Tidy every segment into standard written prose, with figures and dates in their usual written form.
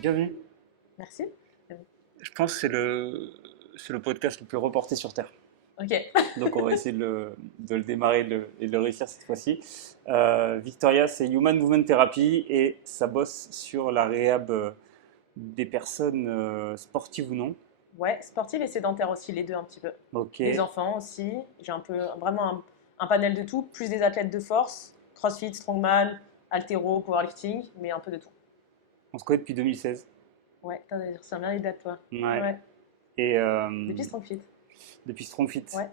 Bienvenue. Merci. Je pense que c'est le podcast le plus reporté sur Terre. Ok. Donc on va essayer de le démarrer et de le réussir cette fois-ci. Victoria, c'est Human Movement Therapy et ça bosse sur la réhab des personnes sportives ou non. Ouais, sportive et sédentaire aussi, les deux un petit peu. Ok. Les enfants aussi. J'ai un peu vraiment un panel de tout, plus des athlètes de force, CrossFit, strongman, haltéro, powerlifting, mais un peu de tout. On se connaît depuis 2016. Ouais, c'est bien les dates, toi. Ouais. Ouais. Et Depuis Strongfit. depuis StrongFit. Ouais.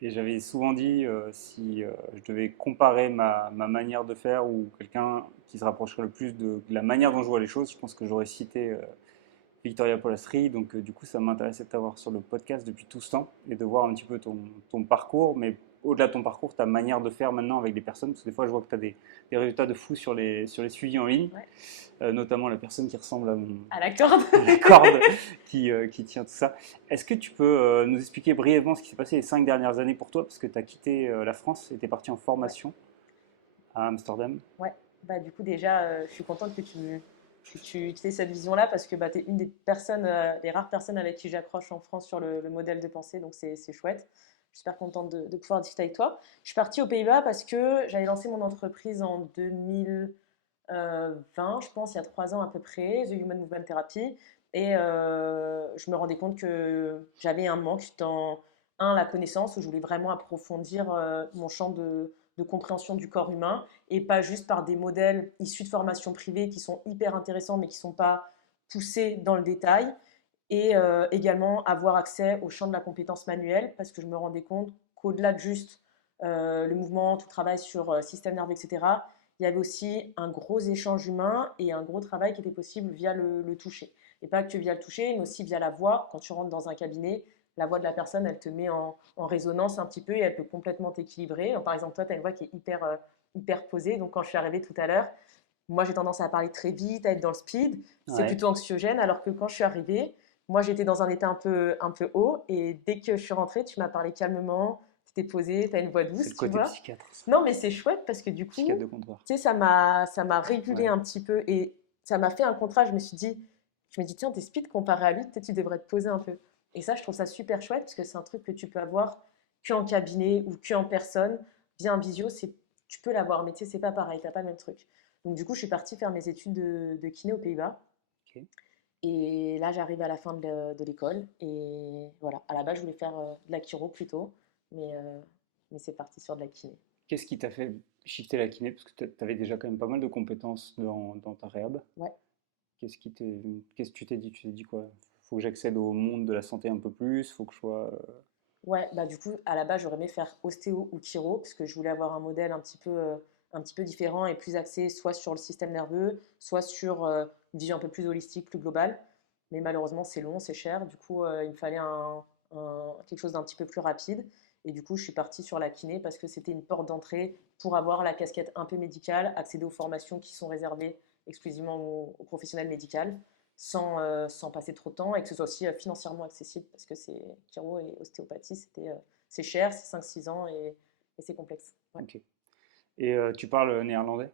Et j'avais souvent dit si je devais comparer ma manière de faire ou quelqu'un qui se rapprocherait le plus de la manière dont je vois les choses, je pense que j'aurais cité Victoria Polastri. Donc, du coup, ça m'intéressait de t'avoir sur le podcast depuis tout ce temps et de voir un petit peu ton parcours. Mais au-delà de ton parcours, ta manière de faire maintenant avec les personnes. Parce que des fois, je vois que tu as des résultats de fou sur les suivis en ligne, Ouais. Notamment la personne qui ressemble À la corde. à la corde qui tient tout ça. Est-ce que tu peux nous expliquer brièvement ce qui s'est passé les 5 dernières années pour toi? Parce que tu as quitté la France et tu es parti en Ouais. formation à Amsterdam. Ouais. Bah, du coup, déjà, je suis contente que tu aies cette vision-là parce que bah, tu es une des personnes, des rares personnes avec qui j'accroche en France sur le modèle de pensée, donc c'est chouette. Je suis super contente de pouvoir discuter avec toi. Je suis partie aux Pays-Bas parce que j'avais lancé mon entreprise en 2020, je pense, il y a 3 ans à peu près, The Human Movement Therapy. Et je me rendais compte que j'avais un manque dans, la connaissance, où je voulais vraiment approfondir mon champ de compréhension du corps humain et pas juste par des modèles issus de formations privées qui sont hyper intéressants mais qui ne sont pas poussés dans le détail. Et également avoir accès au champ de la compétence manuelle parce que je me rendais compte qu'au-delà de juste le mouvement, tout travail sur système nerveux, etc., il y avait aussi un gros échange humain et un gros travail qui était possible via le toucher. Et pas que via le toucher, mais aussi via la voix. Quand tu rentres dans un cabinet, la voix de la personne, elle te met en résonance un petit peu et elle peut complètement t'équilibrer. Par exemple, toi, tu as une voix qui est hyper posée. Donc, quand je suis arrivée tout à l'heure, moi, j'ai tendance à parler très vite, à être dans le speed. C'est Ouais, plutôt anxiogène, alors que quand je suis arrivée, moi, j'étais dans un état un peu haut. Et dès que je suis rentrée, tu m'as parlé calmement, tu t'es posée, tu as une voix c'est douce, le tu côté vois. psychiatre, ça. Non, mais c'est chouette parce que du Psychiatre coup, de comptoir. tu sais, ça m'a régulé Ouais. un petit peu et ça m'a fait un contrat. Je me dis, tiens, t'es speed comparé à lui, peut-être tu devrais te poser un peu. Et ça, je trouve ça super chouette parce que c'est un truc que tu peux avoir qu'en cabinet ou qu'en personne. Bien en visio, tu peux l'avoir, mais tu sais, c'est pas pareil, t'as pas le même truc. Donc, du coup, je suis partie faire mes études de kiné aux Pays-Bas. Ok. Et là, j'arrive à la fin de l'école. Et voilà, à la base, je voulais faire de la chiro plutôt, mais c'est parti sur de la kiné. Qu'est-ce qui t'a fait shifter la kiné? Parce que tu avais déjà quand même pas mal de compétences dans ta réhab. Ouais. Qu'est-ce que tu t'es dit? Tu t'es dit quoi? Faut que j'accède au monde de la santé un peu plus, faut que je sois. Ouais, bah du coup, à la base, j'aurais aimé faire ostéo ou chiro, parce que je voulais avoir un modèle un petit peu différent et plus axé soit sur le système nerveux, soit sur une vision un peu plus holistique, plus globale. Mais malheureusement, c'est long, c'est cher. Du coup, il me fallait quelque chose d'un petit peu plus rapide. Et du coup, je suis partie sur la kiné parce que c'était une porte d'entrée pour avoir la casquette un peu médicale, accéder aux formations qui sont réservées exclusivement aux professionnels médicaux sans passer trop de temps et que ce soit aussi financièrement accessible parce que c'est chiro et ostéopathie, c'est cher, c'est 5-6 ans et c'est complexe. Ouais. Ok. Et tu parles néerlandais?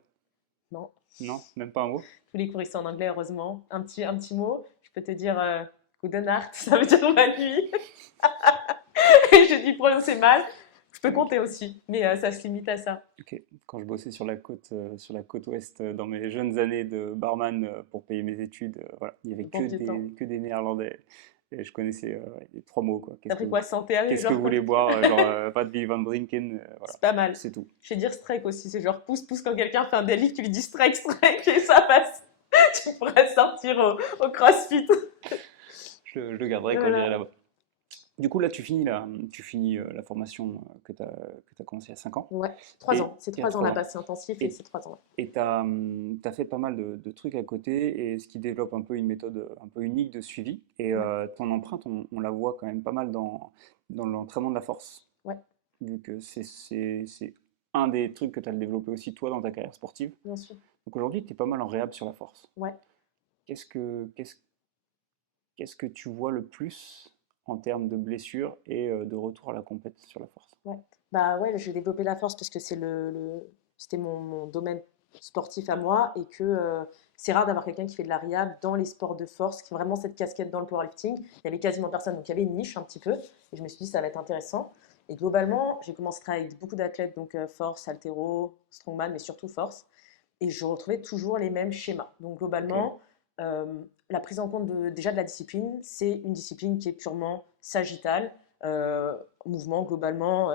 Non, Non? Même pas un mot? tous les cours ils sont en anglais heureusement. Un petit mot, je peux te dire Goedenacht, ça veut dire bonne nuit. Et je dis prononcer mal. Je peux Ok. compter aussi, mais ça se limite à ça. Ok. Quand je bossais sur la côte ouest, dans mes jeunes années de barman pour payer mes études, voilà, il y avait Bon vieux temps. que des Néerlandais. Et je connaissais les 3 mots, quoi. T'as pris quoi, santé avec, Qu'est-ce que genre vous quoi? voulez boire? Genre, Radby van Brinken, voilà, C'est pas mal. c'est tout. Je vais dire strike aussi, c'est genre pouce quand quelqu'un fait un délire, tu lui dis strike et ça passe. Tu pourrais sortir au CrossFit. Je le garderai quand j'irai Voilà. là-bas. Du coup, là, tu finis la formation que t'as commencé il y a 5 ans. Ouais, 3 ans. Et C'est il y a 3 ans 3 là, ans. passé intensif et Et c'est 3 ans. et tu as fait pas mal de trucs à côté, et ce qui développe un peu une méthode un peu unique de suivi. Et Ouais, ton empreinte, on la voit quand même pas mal dans l'entraînement de la force, ouais, vu que c'est un des trucs que tu as développé aussi toi dans ta carrière sportive. bien sûr. Donc aujourd'hui, tu es pas mal en réhab sur la force. Ouais. Qu'est-ce que, qu'est-ce, qu'est-ce que tu vois le plus en termes de blessures et de retour à la compète sur la force? Ouais. Bah ouais, j'ai développé la force parce que c'était mon domaine sportif à moi et que c'est rare d'avoir quelqu'un qui fait de la rehab dans les sports de force, qui a vraiment cette casquette dans le powerlifting. Il y avait quasiment personne, donc il y avait une niche un petit peu. Et je me suis dit, ça va être intéressant. Et globalement, j'ai commencé à travailler avec beaucoup d'athlètes, donc force, haltéro, strongman, mais surtout force. Et je retrouvais toujours les mêmes schémas. Donc Ok. globalement, la prise en compte déjà de la discipline, c'est une discipline qui est purement sagittale, euh, mouvement globalement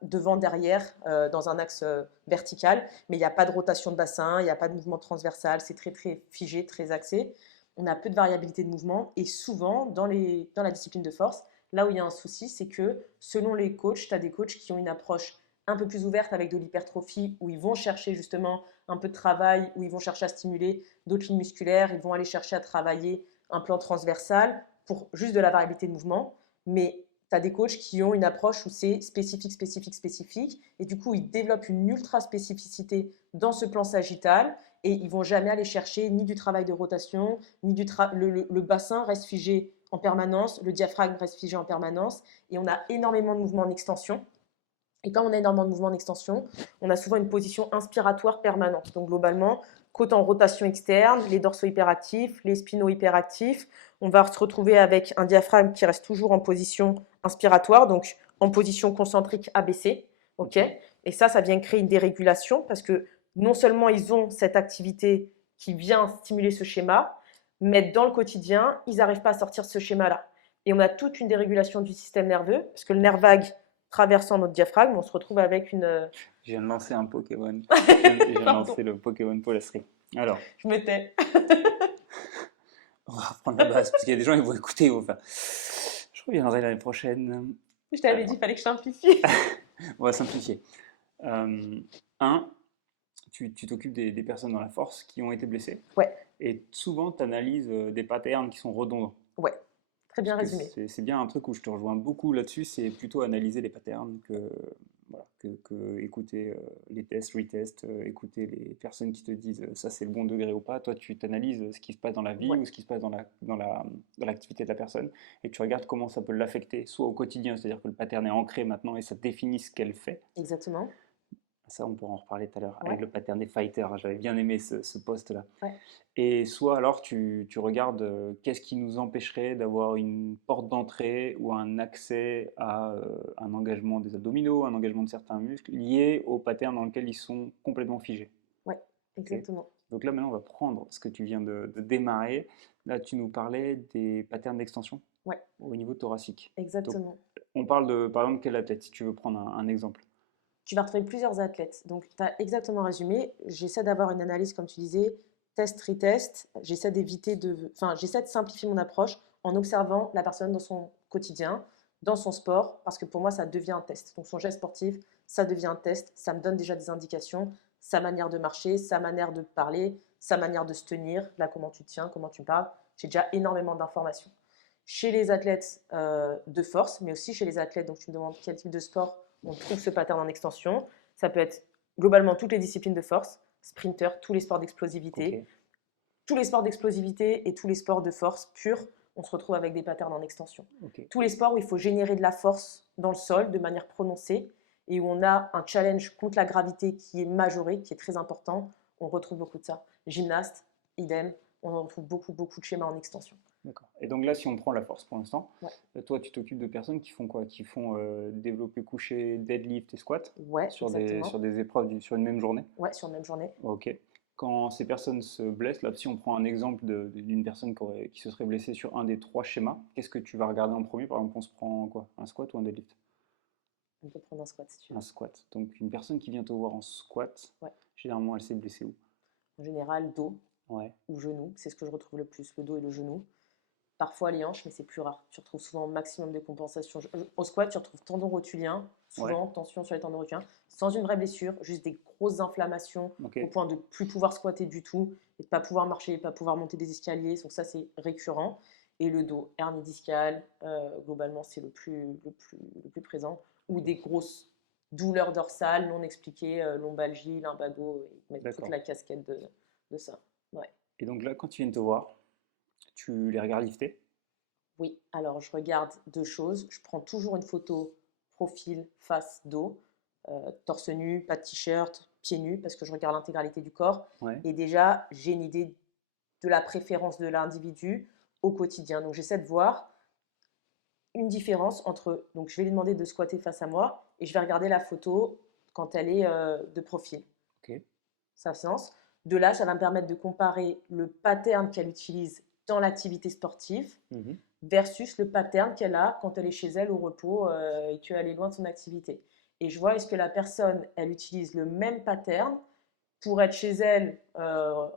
devant, derrière, dans un axe vertical, mais il n'y a pas de rotation de bassin, il n'y a pas de mouvement transversal, c'est très très figé, très axé. On a peu de variabilité de mouvement et souvent dans la discipline de force, là où il y a un souci, c'est que selon les coachs, tu as des coachs qui ont une approche un peu plus ouverte avec de l'hypertrophie, où ils vont chercher justement un peu de travail, où ils vont chercher à stimuler d'autres lignes musculaires, ils vont aller chercher à travailler un plan transversal pour juste de la variabilité de mouvement. Mais tu as des coachs qui ont une approche où c'est spécifique, spécifique, spécifique. Et du coup, ils développent une ultra spécificité dans ce plan sagittal. Et ils vont jamais aller chercher ni du travail de rotation, ni le bassin reste figé en permanence, le diaphragme reste figé en permanence. Et on a énormément de mouvements en extension. Et quand on a énormément de mouvements en extension, on a souvent une position inspiratoire permanente. Donc globalement, côte en rotation externe, les dorsaux hyperactifs, les spinaux hyperactifs. On va se retrouver avec un diaphragme qui reste toujours en position inspiratoire, donc en position concentrique abaissée. Ok. Et ça vient créer une dérégulation parce que non seulement ils ont cette activité qui vient stimuler ce schéma, mais dans le quotidien, ils n'arrivent pas à sortir ce schéma-là. Et on a toute une dérégulation du système nerveux parce que le nerf vague traversant notre diaphragme, on se retrouve avec une. Je viens de lancer un Pokémon. Je viens de Pardon, lancer le Pokémon Polastri. Alors, je me tais. on va reprendre la base, parce qu'il y a des gens qui vont écouter, ils vont faire. Je reviendrai l'année prochaine. Je t'avais dit, Alors, il fallait que je simplifie. on va simplifier. Euh, un, tu t'occupes des personnes dans la force qui ont été blessées. Ouais, Et souvent, tu analyses des patterns qui sont redondants. ouais, très Parce bien que résumé. c'est bien un truc où je te rejoins beaucoup là-dessus, c'est plutôt analyser les patterns voilà, que écouter les tests, retests, écouter les personnes qui te disent ça c'est le bon degré ou pas. Toi, tu t'analyses ce qui se passe dans la vie Ouais, ou ce qui se passe dans l'activité de la personne et tu regardes comment ça peut l'affecter, soit au quotidien, c'est-à-dire que le pattern est ancré maintenant et ça définit ce qu'elle fait. exactement. Ça, on pourra en reparler tout à l'heure avec Ouais, le pattern des fighters. J'avais bien aimé ce post-là. ouais, Et soit alors tu regardes qu'est-ce qui nous empêcherait d'avoir une porte d'entrée ou un accès à un engagement des abdominaux, un engagement de certains muscles liés au pattern dans lequel ils sont complètement figés. ouais, Ok. exactement. Donc là maintenant on va prendre ce que tu viens de démarrer. Là tu nous parlais des patterns d'extension Ouais, au niveau thoracique. Donc exactement. on parle de par exemple quelle athlète si tu veux prendre un exemple. Tu vas retrouver plusieurs athlètes. Donc, tu as exactement résumé. J'essaie d'avoir une analyse, comme tu disais, test, retest. J'essaie d'éviter de. Enfin, j'essaie de simplifier mon approche en observant la personne dans son quotidien, dans son sport, parce que pour moi, ça devient un test. Donc, son geste sportif, ça devient un test. Ça me donne déjà des indications. Sa manière de marcher, sa manière de parler, sa manière de se tenir, là, comment tu tiens, comment tu parles. J'ai déjà énormément d'informations. Chez les athlètes de force, mais aussi chez les athlètes, donc tu me demandes quel type de sport on trouve ce pattern en extension. Ça peut être globalement toutes les disciplines de force, sprinter, tous les sports Ok, d'explosivité. Tous les sports d'explosivité et tous les sports de force pure, on se retrouve avec des patterns en extension. ok. Tous les sports où il faut générer de la force dans le sol de manière prononcée et où on a un challenge contre la gravité qui est majoré, qui est très important, on retrouve beaucoup de ça. Gymnaste, idem, on retrouve beaucoup, beaucoup de schémas en extension. D'accord. Et donc là, si on prend la force pour l'instant, Ouais, toi, tu t'occupes de personnes qui font quoi? Qui font développer couché, deadlift et squat ouais, sur exactement. des épreuves sur une même journée? Ouais, sur la même journée. Ok. Quand ces personnes se blessent, là, si on prend un exemple d'une personne qui se serait blessée sur un des trois schémas, qu'est-ce que tu vas regarder en premier? Par exemple, on se prend quoi? Un squat ou un deadlift? On peut prendre un squat si tu Un veux. squat. Donc une personne qui vient te voir en squat, Ouais. généralement, elle s'est blessée où? En général, dos Ouais. ou genou, c'est ce que je retrouve le plus, le dos et le genou. Parfois les hanches, mais c'est plus rare. Tu retrouves souvent un maximum de compensation. Au squat, tu retrouves tendon rotulien, Ouais. souvent tension sur les tendons rotuliens, sans une vraie blessure, juste des grosses inflammations Ok. au point de plus pouvoir squatter du tout et de pas pouvoir marcher, pas pouvoir monter des escaliers. Donc ça, c'est récurrent. Et le dos, hernie discale, globalement, c'est le plus présent. Ou Ok. des grosses douleurs dorsales non expliquées, lombalgie, lumbago, et mettre toute D'accord. la casquette de ça. Ouais. Et donc là, quand ils viennent te voir, tu les regardes lifter? Oui, alors je regarde deux choses. Je prends toujours une photo profil, face, dos, torse nu, pas de t-shirt, pieds nus parce que je regarde l'intégralité du corps. Ouais. Et déjà, j'ai une idée de la préférence de l'individu au quotidien. Donc, j'essaie de voir une différence entre, donc je vais lui demander de squatter face à moi et je vais regarder la photo quand elle est de profil. Ok. Ça a sens. De là, ça va me permettre de comparer le pattern qu'elle utilise dans l'activité sportive Mhm. versus le pattern qu'elle a quand elle est chez elle au repos et qu'elle est loin de son activité. Et je vois est-ce que la personne, elle utilise le même pattern pour être chez elle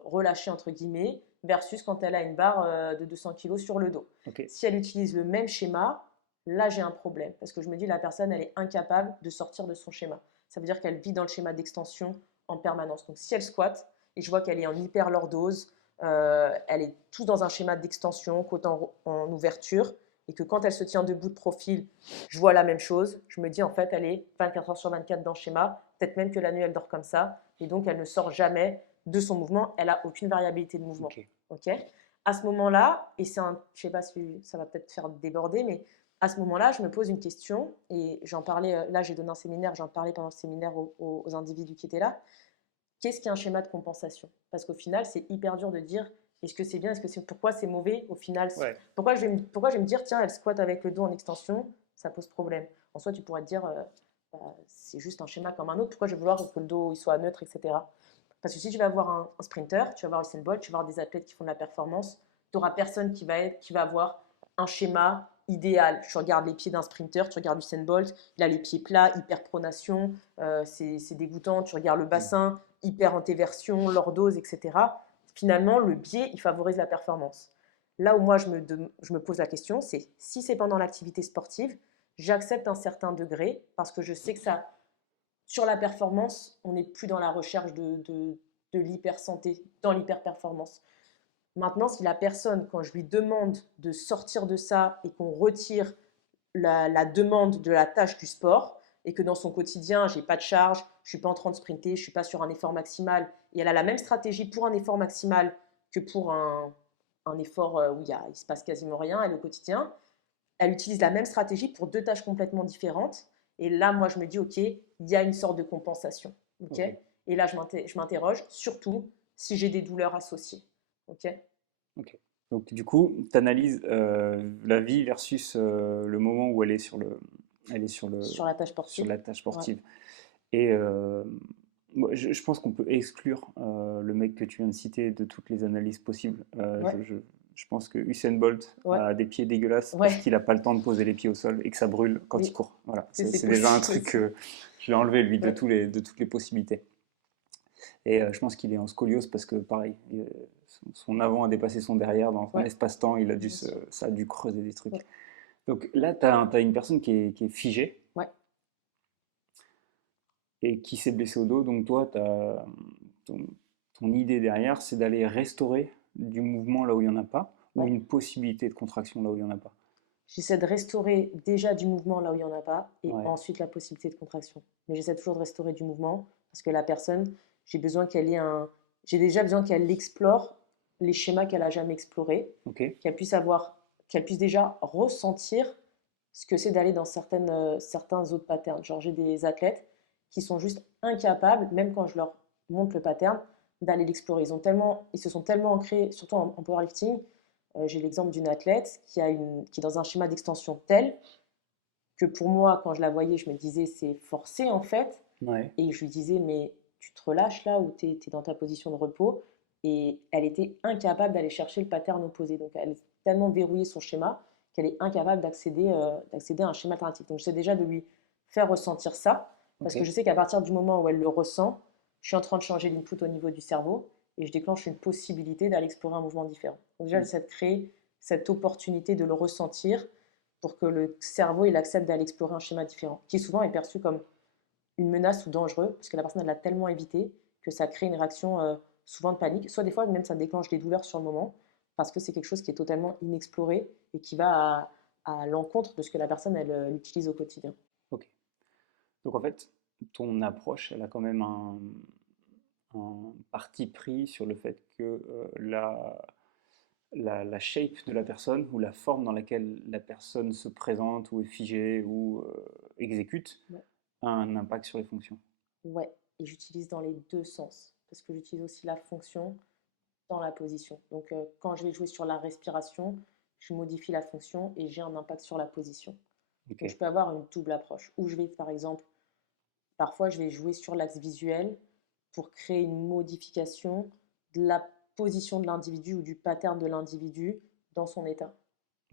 relâchée entre guillemets versus quand elle a une barre de 200 kg sur le dos. Ok. Si elle utilise le même schéma, là j'ai un problème parce que je me dis la personne elle est incapable de sortir de son schéma. Ça veut dire qu'elle vit dans le schéma d'extension en permanence. Donc si elle squatte et je vois qu'elle est en hyperlordose, elle est tout dans un schéma d'extension, côte en ouverture, et que quand elle se tient debout de profil, je vois la même chose. Je me dis en fait elle est 24 heures sur 24 dans le schéma, peut-être même que la nuit elle dort comme ça, et donc elle ne sort jamais de son mouvement, elle n'a aucune variabilité de mouvement. Ok. Okay, à ce moment-là, et je ne sais pas si ça va peut-être faire déborder, mais à ce moment-là, je me pose une question, et j'en parlais, là j'ai donné un séminaire, j'en parlais pendant le séminaire aux individus qui étaient là. Qu'est-ce qu'un schéma de compensation? Parce qu'au final, c'est hyper dur de dire est-ce que c'est bien, est-ce que c'est pourquoi c'est mauvais au final. Ouais. Pourquoi je vais me dire tiens, elle squatte avec le dos en extension, ça pose problème. En soi, tu pourrais te dire bah, c'est juste un schéma comme un autre, pourquoi je vais vouloir que le dos il soit neutre, etc. Parce que si tu vas avoir un sprinter, tu vas avoir Usain Bolt, tu vas avoir des athlètes qui font de la performance, tu n'auras personne qui va avoir un schéma idéal. Tu regardes les pieds d'un sprinter, tu regardes Usain Bolt, il a les pieds plats, hyper pronation, c'est dégoûtant. Tu regardes le bassin, hyper antéversion, lordose, etc. Finalement, le biais, il favorise la performance. Là où moi, je me pose la question, c'est si c'est pendant l'activité sportive, j'accepte un certain degré parce que je sais que ça, sur la performance, on n'est plus dans la recherche de l'hyper-santé, dans l'hyper-performance. Maintenant, si la personne, quand je lui demande de sortir de ça et qu'on retire la demande de la tâche du sport, et que dans son quotidien, j'ai pas de charge, je suis pas en train de sprinter, je suis pas sur un effort maximal, et elle a la même stratégie pour un effort maximal que pour un effort où il se passe quasiment rien, elle au quotidien, elle utilise la même stratégie pour deux tâches complètement différentes. Et là, moi, je me dis, OK, il y a une sorte de compensation. OK, Ok. et là, je m'interroge, surtout si j'ai des douleurs associées. OK. Ok. Donc du coup, tu analyses la vie versus le moment où elle est Sur la tâche sur sportive. la tâche Ouais. sportive. Et moi, je pense qu'on peut exclure le mec que tu viens de citer de toutes les analyses possibles. Ouais. Je pense que Usain Bolt Ouais. a des pieds dégueulasses parce Ouais. qu'il n'a pas le temps de poser les pieds au sol et que ça brûle quand il Oui. court. Voilà, C'est c'est déjà un possible truc aussi. que je l'ai enlevé lui Ouais. de toutes les possibilités. Et je pense qu'il est en scoliose parce que pareil, son avant a dépassé son derrière dans un Ouais. espace-temps, Bien sûr. ça a dû creuser des trucs. Ouais. Donc là, tu as une personne qui est figée Ouais. et qui s'est blessée au dos. Donc toi, ton, ton idée derrière, c'est d'aller restaurer du mouvement là où il n'y en a pas, ou Ouais. une possibilité de contraction là où il n'y en a pas. J'essaie de restaurer déjà du mouvement là où il n'y en a pas et Ouais, ensuite la possibilité de contraction. Mais j'essaie toujours de restaurer du mouvement parce que la personne, j'ai besoin qu'elle ait un. J'ai déjà besoin qu'elle explore les schémas qu'elle n'a jamais explorés, ok, qu'elle puisse déjà ressentir ce que c'est d'aller dans certains autres patterns. Genre, j'ai des athlètes qui sont juste incapables, même quand je leur montre le pattern, d'aller l'explorer. Ils se sont tellement ancrés, surtout en powerlifting. J'ai l'exemple d'une athlète qui est dans un schéma d'extension tel que pour moi, quand je la voyais, je me disais c'est forcé en fait. ouais, Et je lui disais mais tu te relâches là ou tu es dans ta position de repos. Et elle était incapable d'aller chercher le pattern opposé. Donc elle est tellement verrouillée son schéma qu'elle est incapable d'accéder à un schéma alternatif. Donc j'essaie déjà de lui faire ressentir ça parce ok, que je sais qu'à partir du moment où elle le ressent, je suis en train de changer l'input au niveau du cerveau et je déclenche une possibilité d'aller explorer un mouvement différent. Donc déjà, mm, j'essaie de créer cette opportunité de le ressentir pour que le cerveau il accepte d'aller explorer un schéma différent, qui souvent est perçu comme une menace ou dangereux, parce que la personne elle l'a tellement évité que ça crée une réaction souvent de panique. Soit des fois même ça déclenche des douleurs sur le moment, parce que c'est quelque chose qui est totalement inexploré et qui va à l'encontre de ce que la personne elle utilise au quotidien. ok. Donc en fait, ton approche, elle a quand même un parti pris sur le fait que la shape de la personne ou la forme dans laquelle la personne se présente ou est figée ou exécute Ouais. a un impact sur les fonctions. Ouais. et j'utilise dans les deux sens parce que j'utilise aussi la fonction dans la position. Donc, quand je vais jouer sur la respiration, je modifie la fonction et j'ai un impact sur la position. Donc, je Ok. peux avoir une double approche où je vais, par exemple, parfois, je vais jouer sur l'axe visuel pour créer une modification de la position de l'individu ou du pattern de l'individu dans son état.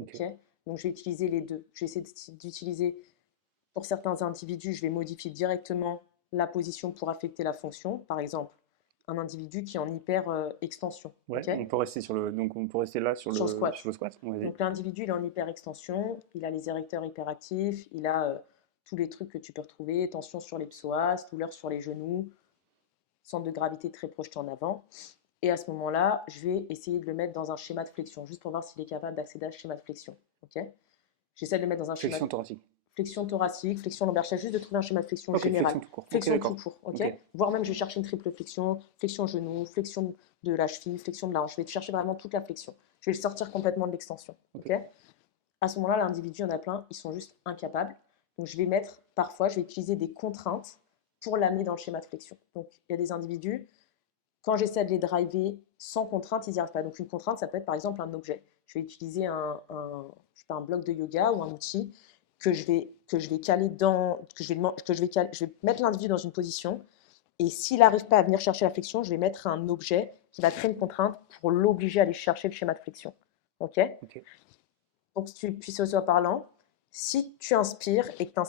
Ok. Ok. Donc, je vais utiliser les deux. Je vais essayer d'utiliser, pour certains individus, je vais modifier directement la position pour affecter la fonction. Par exemple, un individu qui est en hyper extension. Ouais, Ok. on peut rester donc on peut rester là Sur le sur le squat. squat. Vas-y. Donc l'individu, il est en hyperextension, il a les érecteurs hyperactifs, il a tous les trucs que tu peux retrouver, tension sur les psoas, douleur sur les genoux, centre de gravité très projeté en avant. Et à ce moment-là, je vais essayer de le mettre dans un schéma de flexion, juste pour voir s'il est capable d'accéder à ce schéma de flexion. Ok. J'essaie de le mettre dans un schéma de Flexion thoracique. flexion thoracique, flexion lombaire, j'essaie juste de trouver un schéma de flexion Ok, général. flexion tout court. Ok, Flexion tout d'accord. court, ok. Ok. Voire même, je vais chercher une triple flexion, flexion genou, flexion de la cheville, flexion de la hanche. Je vais chercher vraiment toute la flexion. Je vais le sortir complètement de l'extension, Ok. ok. À ce moment-là, l'individu, il y en a plein, ils sont juste incapables. Donc, je vais mettre, parfois, je vais utiliser des contraintes pour l'amener dans le schéma de flexion. Donc, il y a des individus, quand j'essaie de les driver sans contrainte, ils n'y arrivent pas. Donc, une contrainte, ça peut être par exemple un objet. Je vais utiliser je sais pas, un bloc de yoga ou un outil que je vais caler dans, je vais mettre l'individu dans une position. Et s'il n'arrive pas à venir chercher la flexion, je vais mettre un objet qui va créer une contrainte pour l'obliger à aller chercher le schéma de flexion. Ok. Ok. Pour que tu puisses soit parlant, si tu inspires et que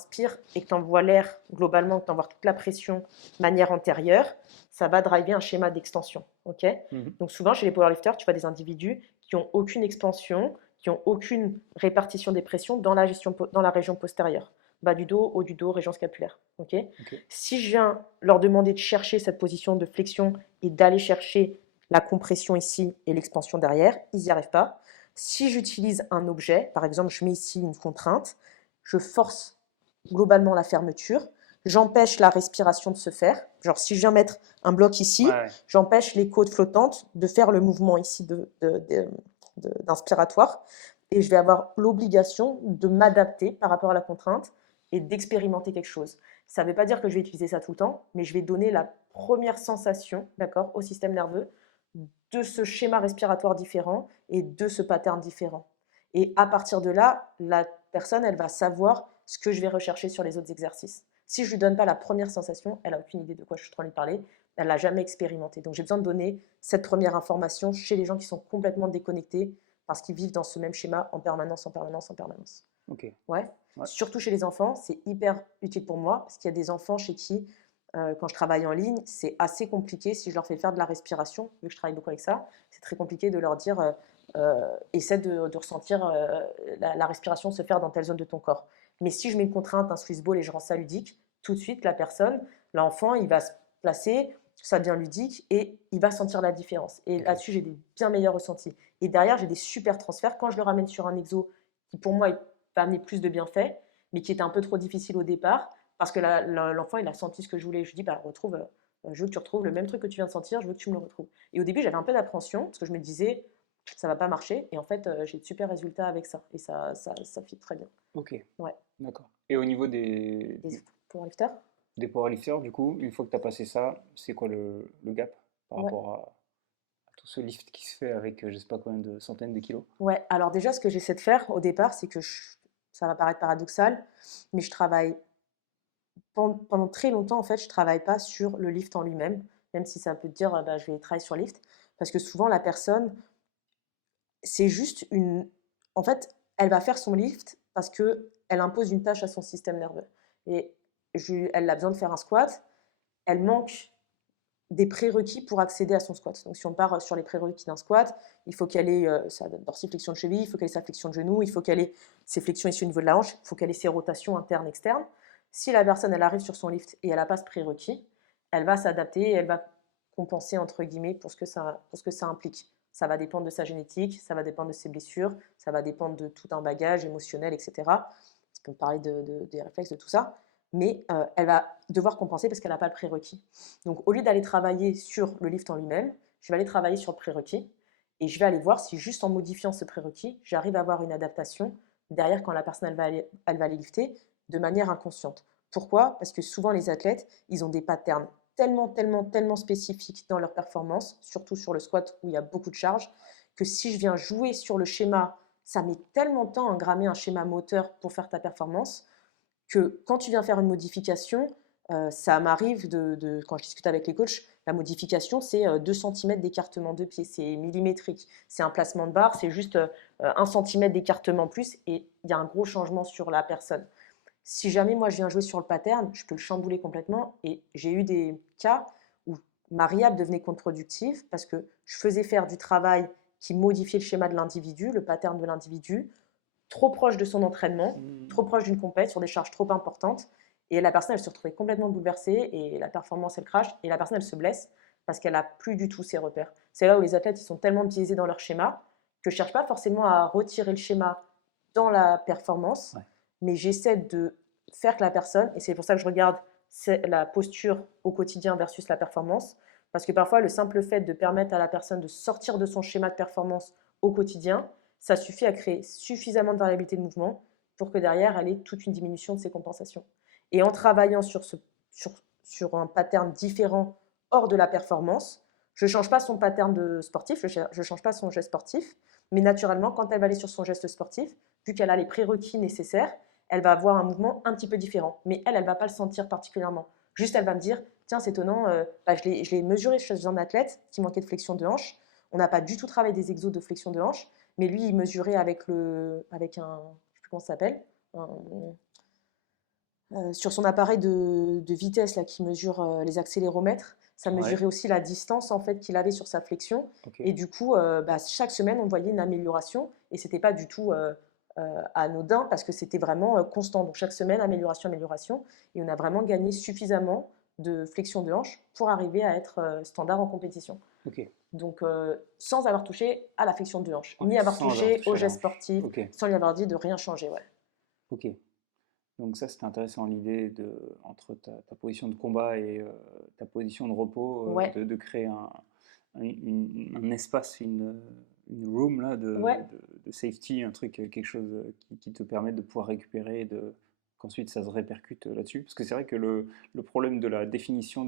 tu envoies l'air globalement, que tu envoies toute la pression de manière antérieure, ça va driver un schéma d'extension. Ok. Mhm. Donc souvent chez les powerlifters, tu vois des individus qui n'ont aucune expansion, qui n'ont aucune répartition des pressions dans la région postérieure, bas du dos, haut du dos, région scapulaire. Ok. Ok. Si je viens leur demander de chercher cette position de flexion et d'aller chercher la compression ici et l'expansion derrière, ils n'y arrivent pas. Si j'utilise un objet, par exemple, je mets ici une contrainte, je force globalement la fermeture, j'empêche la respiration de se faire. Genre, si je viens mettre un bloc ici, Ouais. j'empêche les côtes flottantes de faire le mouvement ici d'inspiratoire. Et je vais avoir l'obligation de m'adapter par rapport à la contrainte et d'expérimenter quelque chose. Ça ne veut pas dire que je vais utiliser ça tout le temps, mais je vais donner la première sensation, d'accord, au système nerveux de ce schéma respiratoire différent et de ce pattern différent. Et à partir de là, la personne, elle va savoir ce que je vais rechercher sur les autres exercices. Si je ne lui donne pas la première sensation, elle n'a aucune idée de quoi je suis en train de lui parler, elle ne l'a jamais expérimenté. Donc j'ai besoin de donner cette première information chez les gens qui sont complètement déconnectés parce qu'ils vivent dans ce même schéma en permanence, en permanence, en permanence. Ok. Ouais. Ouais. Surtout chez les enfants, c'est hyper utile pour moi parce qu'il y a des enfants chez qui, quand je travaille en ligne, c'est assez compliqué si je leur fais faire de la respiration, vu que je travaille beaucoup avec ça, c'est très compliqué de leur dire essaie de ressentir la respiration se faire dans telle zone de ton corps. Mais si je mets une contrainte, un Swiss ball et je rends ça ludique, tout de suite, la personne, l'enfant, il va se placer, ça devient ludique et il va sentir la différence. Et Ok. là-dessus, j'ai des bien meilleurs ressentis. Et derrière, j'ai des super transferts. Quand je le ramène sur un exo qui, pour moi, va amener plus de bienfaits, mais qui était un peu trop difficile au départ, parce que l'enfant, il a senti ce que je voulais. Je lui dis, bah, je veux que tu retrouves le même truc que tu viens de sentir, je veux que tu me le retrouves. Et au début, j'avais un peu d'appréhension, parce que je me disais, ça va pas marcher. Et en fait, j'ai de super résultats avec ça. Et ça fit très bien. Ok. Ouais. D'accord. Et au niveau Des powerlifters. des powerlifters, du coup, une fois que tu as passé ça, c'est quoi le gap par Ouais. rapport à tout ce lift qui se fait avec je sais pas combien de centaines de kilos? Ouais, alors déjà, ce que j'essaie de faire au départ, c'est que ça va paraître paradoxal, mais je travaille pendant très longtemps, en fait, je travaille pas sur le lift en lui-même, même si ça peut te dire, bah, je vais travailler sur le lift, parce que souvent la personne, c'est juste une, en fait, elle va faire son lift parce que elle impose une tâche à son système nerveux. Et elle a besoin de faire un squat, elle manque des prérequis pour accéder à son squat. Donc, si on part sur les prérequis d'un squat, il faut qu'elle ait sa dorsiflexion de cheville, il faut qu'elle ait sa flexion de genou, il faut qu'elle ait ses flexions ici au niveau de la hanche, il faut qu'elle ait ses rotations internes, externes. Si la personne, elle arrive sur son lift et elle n'a pas ce prérequis, elle va s'adapter et elle va compenser, entre guillemets, pour ce que ça implique. Ça va dépendre de sa génétique, ça va dépendre de ses blessures, ça va dépendre de tout un bagage émotionnel, etc. On peut parler des réflexes, de tout ça. Mais elle va devoir compenser parce qu'elle n'a pas le prérequis. Donc, au lieu d'aller travailler sur le lift en lui-même, je vais aller travailler sur le prérequis et je vais aller voir si juste en modifiant ce prérequis, j'arrive à avoir une adaptation derrière quand la personne elle va aller lifter de manière inconsciente. Pourquoi? Parce que souvent les athlètes, ils ont des patterns tellement spécifiques dans leur performance, surtout sur le squat où il y a beaucoup de charges, que si je viens jouer sur le schéma, ça met tellement de temps à grammer un schéma moteur pour faire ta performance que quand tu viens faire une modification, ça m'arrive quand je discute avec les coachs, la modification, c'est 2 cm d'écartement de pied, c'est millimétrique. C'est un placement de barre, c'est juste 1 cm d'écartement plus et il y a un gros changement sur la personne. Si jamais moi je viens jouer sur le pattern, je peux le chambouler complètement et j'ai eu des cas où ma rehab devenait contre-productive parce que je faisais faire du travail qui modifiait le schéma de l'individu, le pattern de l'individu, trop proche de son entraînement, trop proche d'une compète sur des charges trop importantes. Et la personne, elle se retrouvait complètement bouleversée et la performance, elle crache. Et la personne, elle se blesse parce qu'elle n'a plus du tout ses repères. C'est là où les athlètes, ils sont tellement biaisés dans leur schéma que je ne cherche pas forcément à retirer le schéma dans la performance, Ouais. mais j'essaie de faire que la personne, et c'est pour ça que je regarde la posture au quotidien versus la performance, parce que parfois, le simple fait de permettre à la personne de sortir de son schéma de performance au quotidien, ça suffit à créer suffisamment de variabilité de mouvement pour que derrière, elle ait toute une diminution de ses compensations. Et en travaillant sur un pattern différent hors de la performance, je ne change pas son pattern de sportif, je ne change pas son geste sportif, mais naturellement, quand elle va aller sur son geste sportif, vu qu'elle a les prérequis nécessaires, elle va avoir un mouvement un petit peu différent. Mais elle ne va pas le sentir particulièrement. Juste, elle va me dire, tiens, c'est étonnant, je l'ai mesuré chez un athlète qui manquait de flexion de hanche. On n'a pas du tout travaillé des exos de flexion de hanche, mais lui, il mesurait avec un, je ne sais plus comment ça s'appelle, sur son appareil de vitesse là, qui mesure les accéléromètres. Ça mesurait aussi la distance en fait qu'il avait sur sa flexion. Okay. Et du coup, chaque semaine, on voyait une amélioration. Et ce n'était pas du tout anodin parce que c'était vraiment constant. Donc chaque semaine, amélioration. Et on a vraiment gagné suffisamment de flexion de hanche pour arriver à être standard en compétition. Okay. Donc sans avoir touché à la flexion de hanche, ni avoir touché au geste sportif, sans lui avoir dit de rien changer. Ouais. Ok. Donc ça, c'était intéressant, l'idée entre ta position de combat et ta position de repos, de créer un espace, une room là, de safety, un truc, quelque chose qui te permet de pouvoir récupérer et qu'ensuite ça se répercute là-dessus. Parce que c'est vrai que le problème de la définition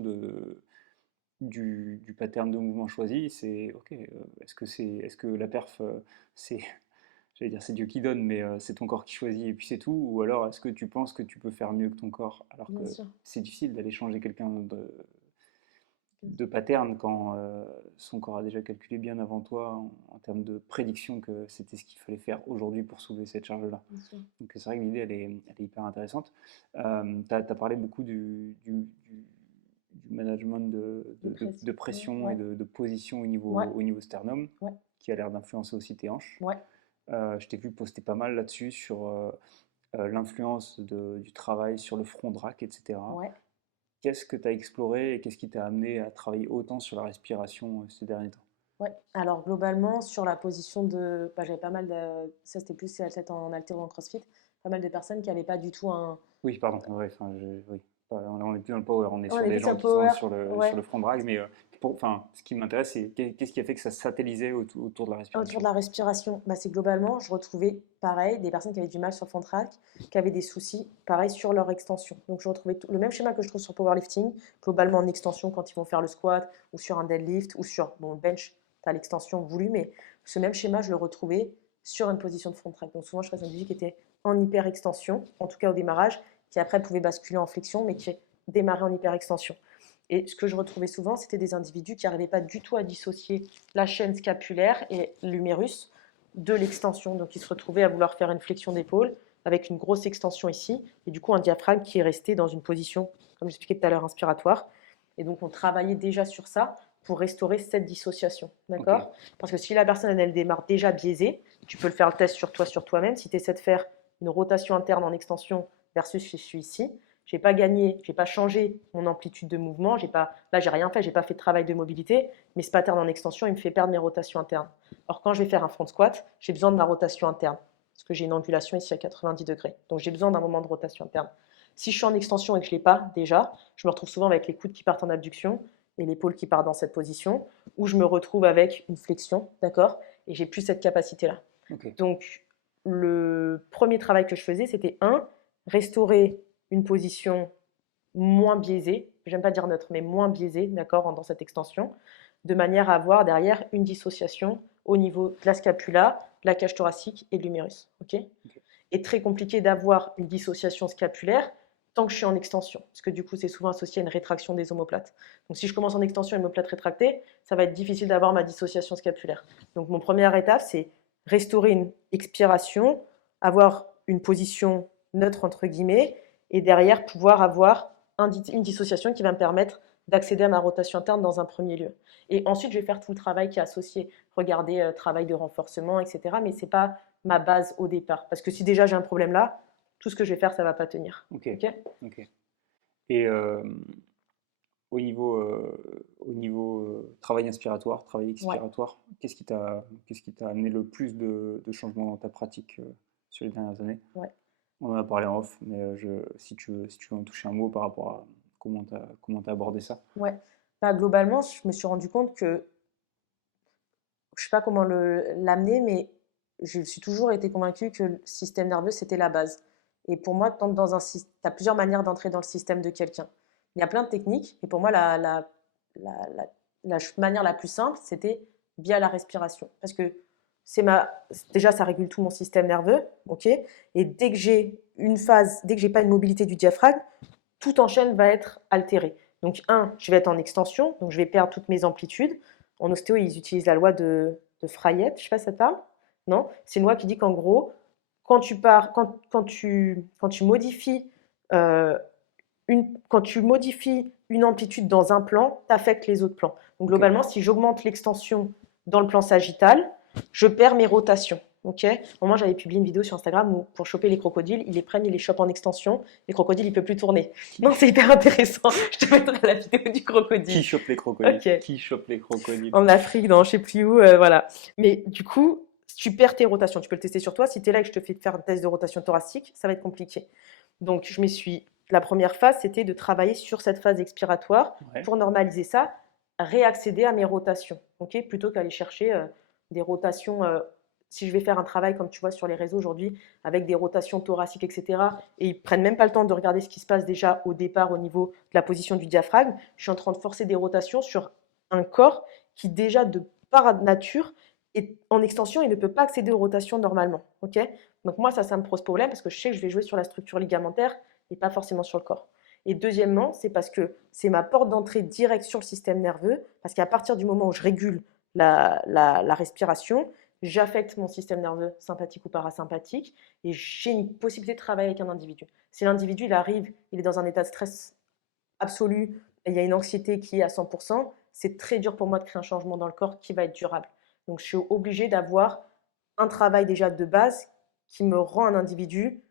du pattern de mouvement choisi, c'est ok, est-ce que la perf, c'est j'allais dire c'est Dieu qui donne, mais c'est ton corps qui choisit et puis c'est tout, ou alors est-ce que tu penses que tu peux faire mieux que ton corps, alors que c'est difficile d'aller changer quelqu'un de pattern quand son corps a déjà calculé bien avant toi en termes de prédiction que c'était ce qu'il fallait faire aujourd'hui pour soulever cette charge-là. Donc c'est vrai que l'idée elle est hyper intéressante. Tu as parlé beaucoup du management de pression et de position au niveau sternum, qui a l'air d'influencer aussi tes hanches. Je t'ai vu poster pas mal là-dessus sur l'influence du travail sur le front rack, etc. Qu'est-ce que tu as exploré et qu'est-ce qui t'a amené à travailler autant sur la respiration ces derniers temps? Alors globalement, sur la position de. J'avais pas mal de. Ça, c'était plus en haltéro en crossfit. Pas mal de personnes qui n'avaient pas du tout un. Oui, pardon. Oui. On n'est plus dans le power, on est sur des gens qui sont sur le front drag, mais ce qui m'intéresse, c'est qu'est-ce qui a fait que ça satellisait autour de la respiration? Autour de la respiration, c'est globalement, je retrouvais pareil des personnes qui avaient du mal sur le front rack, qui avaient des soucis, pareil, sur leur extension. Donc je retrouvais le même schéma que je trouve sur powerlifting, globalement en extension quand ils vont faire le squat, ou sur un deadlift, ou sur le bench, tu as l'extension voulue, mais ce même schéma, je le retrouvais sur une position de front rack. Donc souvent, je faisais un individu qui était en hyper extension, en tout cas au démarrage, qui après pouvait basculer en flexion, mais qui démarrait en hyper extension. Et ce que je retrouvais souvent, c'était des individus qui n'arrivaient pas du tout à dissocier la chaîne scapulaire et l'humérus de l'extension. Donc, ils se retrouvaient à vouloir faire une flexion d'épaule avec une grosse extension ici, et du coup, un diaphragme qui est resté dans une position, comme j'expliquais tout à l'heure, inspiratoire. Et donc, on travaillait déjà sur ça pour restaurer cette dissociation. D'accord ? Parce que si la personne, elle démarre déjà biaisée, tu peux le faire le test sur toi-même. Si tu essaies de faire une rotation interne en extension versus je suis ici, je n'ai pas gagné, je n'ai pas changé mon amplitude de mouvement, là j'ai rien fait, je n'ai pas fait de travail de mobilité, mais ce pattern en extension, il me fait perdre mes rotations internes. Or quand je vais faire un front squat, j'ai besoin de ma rotation interne, parce que j'ai une angulation ici à 90 degrés, donc j'ai besoin d'un moment de rotation interne. Si je suis en extension et que je ne l'ai pas déjà, je me retrouve souvent avec les coudes qui partent en abduction et l'épaule qui part dans cette position, ou je me retrouve avec une flexion, d'accord, et j'ai plus cette capacité-là. Donc le premier travail que je faisais, c'était restaurer une position moins biaisée, j'aime pas dire neutre, mais moins biaisé, d'accord, dans cette extension, de manière à avoir derrière une dissociation au niveau de la scapula, de la cage thoracique et de l'humérus. Ok. Ok. Et très compliqué d'avoir une dissociation scapulaire tant que je suis en extension, parce que du coup, c'est souvent associé à une rétraction des omoplates. Donc, si je commence en extension et omoplate rétractée, ça va être difficile d'avoir ma dissociation scapulaire. Donc, mon première étape, c'est restaurer une expiration, avoir une position neutre, entre guillemets, et derrière, pouvoir avoir une dissociation qui va me permettre d'accéder à ma rotation interne dans un premier lieu. Et ensuite, je vais faire tout le travail qui est associé. Regarder travail de renforcement, etc. Mais ce n'est pas ma base au départ. Parce que si déjà j'ai un problème là, tout ce que je vais faire, ça ne va pas tenir. Ok. Ok. Ok. Et au niveau travail inspiratoire, travail Ouais. expiratoire, qu'est-ce qui t'a amené le plus de changements dans ta pratique sur les dernières années? Ouais. On en a parlé en off, mais si tu veux en toucher un mot par rapport à comment t'as abordé ça. Ouais. Bah, globalement, je me suis rendu compte que je sais pas comment l'amener, mais je suis toujours été convaincue que le système nerveux, c'était la base. Et pour moi, tu as plusieurs manières d'entrer dans le système de quelqu'un. Il y a plein de techniques, et pour moi, la, la- manière la plus simple, c'était via la respiration. Parce que déjà, ça régule tout mon système nerveux, ok? Et dès que j'ai pas une mobilité du diaphragme, tout en chaîne va être altéré. Donc, je vais être en extension, donc je vais perdre toutes mes amplitudes. En ostéo, ils utilisent la loi de Frayette, je ne sais pas si ça te parle. Non. C'est une loi qui dit qu'en gros, quand tu modifies euh, quand tu modifies une amplitude dans un plan, tu affectes les autres plans. Donc Ok. globalement, si j'augmente l'extension dans le plan sagittal, je perds mes rotations. Ok. Moi, j'avais publié une vidéo sur Instagram où pour choper les crocodiles, ils les prennent, ils les chopent en extension. Les crocodiles, ils ne peuvent plus tourner. Non, c'est hyper intéressant. Je te mettrai la vidéo du Qui crocodile. chope les crocodiles? Ok. Qui chope les crocodiles? En Afrique, dans je sais plus où, voilà. Mais du coup, tu perds tes rotations. Tu peux le tester sur toi. Si tu es là et que je te fais faire un test de rotation thoracique, ça va être compliqué. Donc, la première phase, c'était de travailler sur cette phase expiratoire Ouais. pour normaliser ça, réaccéder à mes rotations, ok, plutôt qu'aller chercher des rotations. Si je vais faire un travail, comme tu vois sur les réseaux aujourd'hui, avec des rotations thoraciques, etc., et ils prennent même pas le temps de regarder ce qui se passe déjà au départ au niveau de la position du diaphragme, je suis en train de forcer des rotations sur un corps qui déjà de par nature est en extension et ne peut pas accéder aux rotations normalement. Ok. Donc moi, ça me pose problème parce que je sais que je vais jouer sur la structure ligamentaire et pas forcément sur le corps. Et deuxièmement, c'est parce que c'est ma porte d'entrée directe sur le système nerveux, parce qu'à partir du moment où je régule la respiration, j'affecte mon système nerveux sympathique ou parasympathique et j'ai une possibilité de travailler avec un individu. Si l'individu, il arrive, il est dans un état de stress absolu, et il y a une anxiété qui est à 100%, c'est très dur pour moi de créer un changement dans le corps qui va être durable. Donc je suis obligée d'avoir un travail déjà de base qui me rend un individu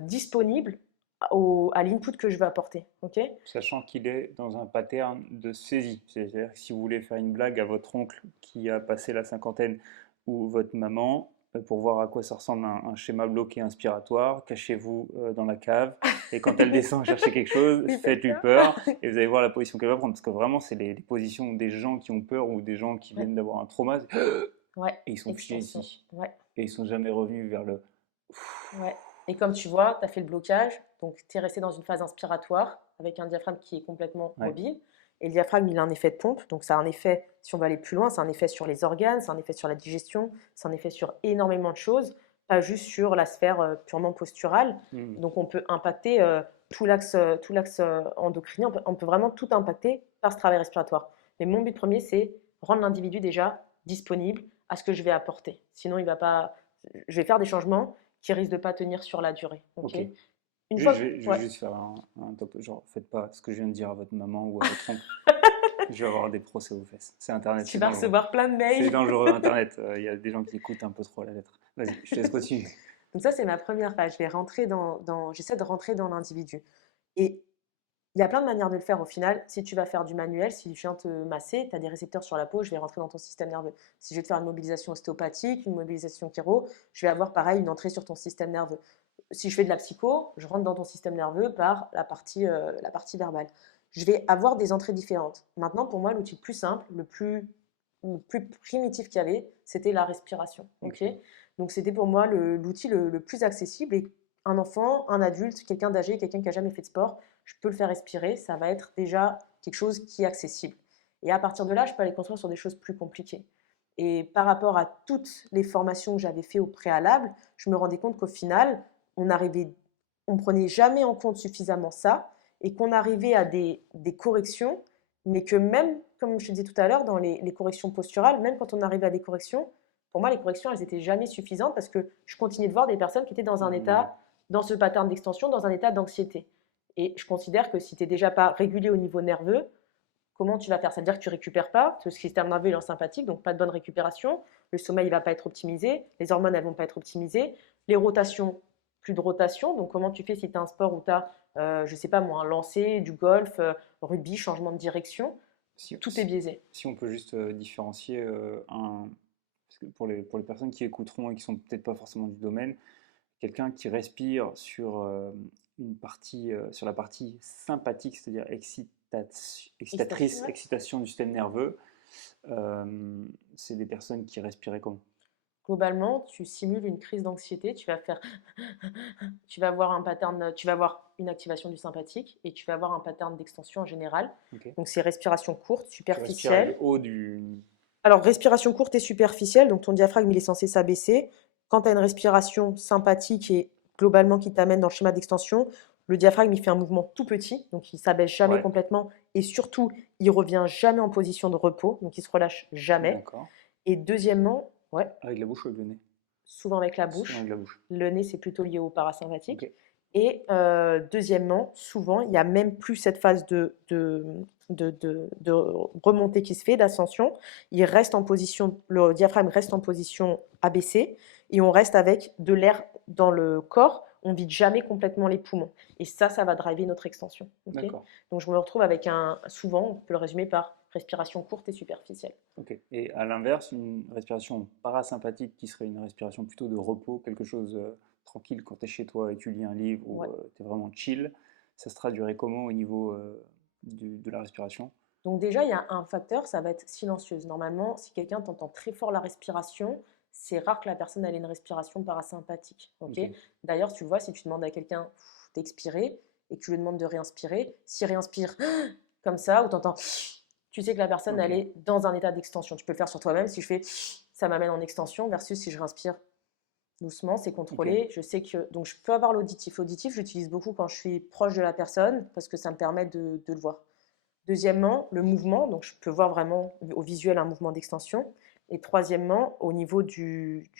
disponible à l'input que je veux apporter. Ok. Sachant qu'il est dans un pattern de saisie. C'est-à-dire que si vous voulez faire une blague à votre oncle qui a passé la cinquantaine ou votre maman, pour voir à quoi ça ressemble un schéma bloqué inspiratoire, cachez-vous dans la cave et quand elle descend chercher quelque chose, Oui, faites-lui peur et vous allez voir la position qu'elle va prendre. Parce que vraiment, c'est les positions des gens qui ont peur ou des gens qui ouais. viennent d'avoir un trauma Ouais. et ils sont fichés Extension. ici. Ouais. Et ils sont jamais revenus vers le. Ouais. Et comme tu vois, tu as fait le blocage, donc tu es resté dans une phase inspiratoire avec un diaphragme qui est complètement Ouais. mobile. Et le diaphragme, il a un effet de pompe, donc ça a un effet, si on va aller plus loin, c'est un effet sur les organes, c'est un effet sur la digestion, c'est un effet sur énormément de choses, pas juste sur la sphère purement posturale. Mmh. Donc on peut impacter tout l'axe endocrinien, on peut vraiment tout impacter par ce travail respiratoire. Mais mon but premier, c'est rendre l'individu déjà disponible à ce que je vais apporter. Sinon, il va pas. Je vais faire des changements qui risquent de ne pas tenir sur la durée. Ok. Okay. Une Juste, fois je vais ouais. juste faire un top. Genre, faites pas ce que je viens de dire à votre maman ou à votre oncle. Je vais avoir des procès aux fesses. C'est Internet, Tu c'est vas dangereux. recevoir plein de C'est mails. dangereux, Internet. Il y a des gens qui écoutent un peu trop la lettre. Vas-y, je te laisse continuer. Donc ça, c'est ma première phase. J'essaie de rentrer dans l'individu. Et il y a plein de manières de le faire au final. Si tu vas faire du manuel, si je viens te masser, tu as des récepteurs sur la peau, je vais rentrer dans ton système nerveux. Si je vais te faire une mobilisation ostéopathique, une mobilisation chiro, je vais avoir pareil une entrée sur ton système nerveux. Si je fais de la psycho, je rentre dans ton système nerveux par la partie verbale. Je vais avoir des entrées différentes. Maintenant, pour moi, l'outil le plus simple, le plus primitif qu'il y avait, c'était la respiration. Okay. Donc, c'était pour moi l'outil le plus accessible. Et un enfant, un adulte, quelqu'un d'âgé, quelqu'un qui a jamais fait de sport, je peux le faire respirer, ça va être déjà quelque chose qui est accessible. Et à partir de là, je peux aller construire sur des choses plus compliquées. Et par rapport à toutes les formations que j'avais fait au préalable, je me rendais compte qu'au final, on prenait jamais en compte suffisamment ça et qu'on arrivait à des corrections, mais que même, comme je te disais tout à l'heure, dans les corrections posturales, même quand on arrivait à des corrections, pour moi, les corrections, elles étaient jamais suffisantes parce que je continuais de voir des personnes qui étaient dans un Hmm. état, dans ce pattern d'extension, dans un état d'anxiété. Et je considère que si tu n'es déjà pas régulé au niveau nerveux, comment tu vas faire? Ça veut dire que tu récupères pas, ce système nerveux est sympathique, donc pas de bonne récupération, le sommeil ne va pas être optimisé, les hormones elles vont pas être optimisées, les rotations, plus de rotation, donc comment tu fais si tu as un sport où tu as, je sais pas moi, un lancer, du golf, rugby, changement de direction, Si, tout est biaisé. si on peut juste différencier parce que pour les personnes qui écouteront et qui sont peut-être pas forcément du domaine, quelqu'un qui respire sur sur la partie sympathique, c'est-à-dire Excitation, excitatrice, ouais. excitation du système nerveux, c'est des personnes qui respiraient comment? Globalement, tu simules une crise d'anxiété, tu vas faire, tu vas avoir un pattern, tu vas avoir une activation du sympathique et tu vas avoir un pattern d'extension en général. Ok. Donc c'est respiration courte, Tu respires avec le superficielle. haut du... Alors, respiration courte et superficielle, donc ton diaphragme, il est censé s'abaisser. Quand tu as une respiration sympathique et globalement qui t'amène dans le schéma d'extension, le diaphragme, il fait un mouvement tout petit, donc il s'abaisse jamais Ouais, complètement et surtout, il revient jamais en position de repos, donc il se relâche jamais. d'accord. Et deuxièmement, ouais, Avec la bouche ou avec le nez? souvent avec la Souvent avec bouche. la bouche. Le nez, c'est plutôt lié au Ok, parasympathique. Et deuxièmement, souvent, il n'y a même plus cette phase de remontée qui se fait, d'ascension. Il reste en position, le diaphragme reste en position abaissée et on reste avec de l'air dans le corps. On ne vide jamais complètement les poumons. Et ça va driver notre extension. Ok. d'accord. Donc je me retrouve avec souvent, on peut le résumer par respiration courte et superficielle. Ok. Et à l'inverse, une respiration parasympathique qui serait une respiration plutôt de repos, quelque chose tranquille quand tu es chez toi et tu lis un livre ou Ouais. tu es vraiment chill, ça se traduirait comment au niveau de la respiration? Donc déjà, il y a un facteur, ça va être silencieuse. Normalement, si quelqu'un t'entend très fort la respiration, c'est rare que la personne ait une respiration parasympathique. Ok. Ok, D'ailleurs, tu vois, si tu demandes à quelqu'un d'expirer et que tu lui demandes de réinspirer, s'il réinspire comme ça, ou t'entends, tu sais que la personne, ok, elle est dans un état d'extension. Tu peux le faire sur toi-même. Si je fais, ça m'amène en extension, versus si je respire doucement, c'est ok, contrôlé. Je sais que, donc je peux avoir l'auditif. L'auditif, j'utilise beaucoup quand je suis proche de la personne parce que ça me permet de le voir. Deuxièmement, le mouvement, donc je peux voir vraiment au visuel un mouvement d'extension. Et troisièmement, au niveau du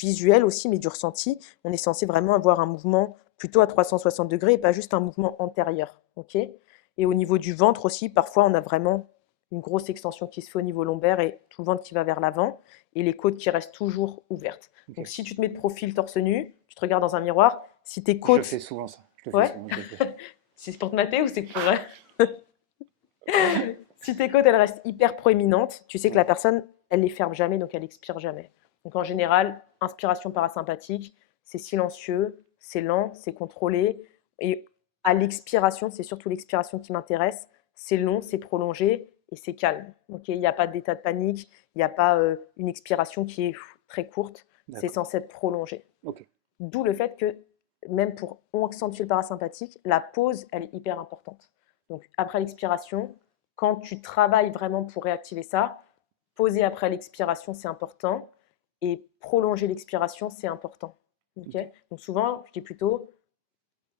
visuel aussi, mais du ressenti, on est censé vraiment avoir un mouvement plutôt à 360 degrés et pas juste un mouvement antérieur. Ok. Et au niveau du ventre aussi, parfois on a vraiment une grosse extension qui se fait au niveau lombaire et tout le ventre qui va vers l'avant et les côtes qui restent toujours ouvertes. ok. Donc si tu te mets de profil torse nu, tu te regardes dans un miroir, si tes Je fais côtes... souvent ça. Je le fais Ouais. souvent, je le fais. C'est pour te mater ou c'est pour... Si tes côtes, elles restent hyper proéminentes, tu sais que la Ouais, personne, elle les ferme jamais, donc elle expire jamais. Donc en général, inspiration parasympathique, c'est silencieux, c'est lent, c'est contrôlé. Et à l'expiration, c'est surtout l'expiration qui m'intéresse, c'est long, c'est prolongé et c'est calme. Il n'y a pas d'état de panique, il n'y a pas une expiration qui est très courte, c'est d'accord. censé être prolongé. Ok, D'où le fait que, même pour accentuer le parasympathique, la pause, elle est hyper importante. Donc, après l'expiration, quand tu travailles vraiment pour réactiver ça, poser après l'expiration, c'est important. Et prolonger l'expiration, c'est important. ok, Okay. Donc, souvent, je dis plutôt,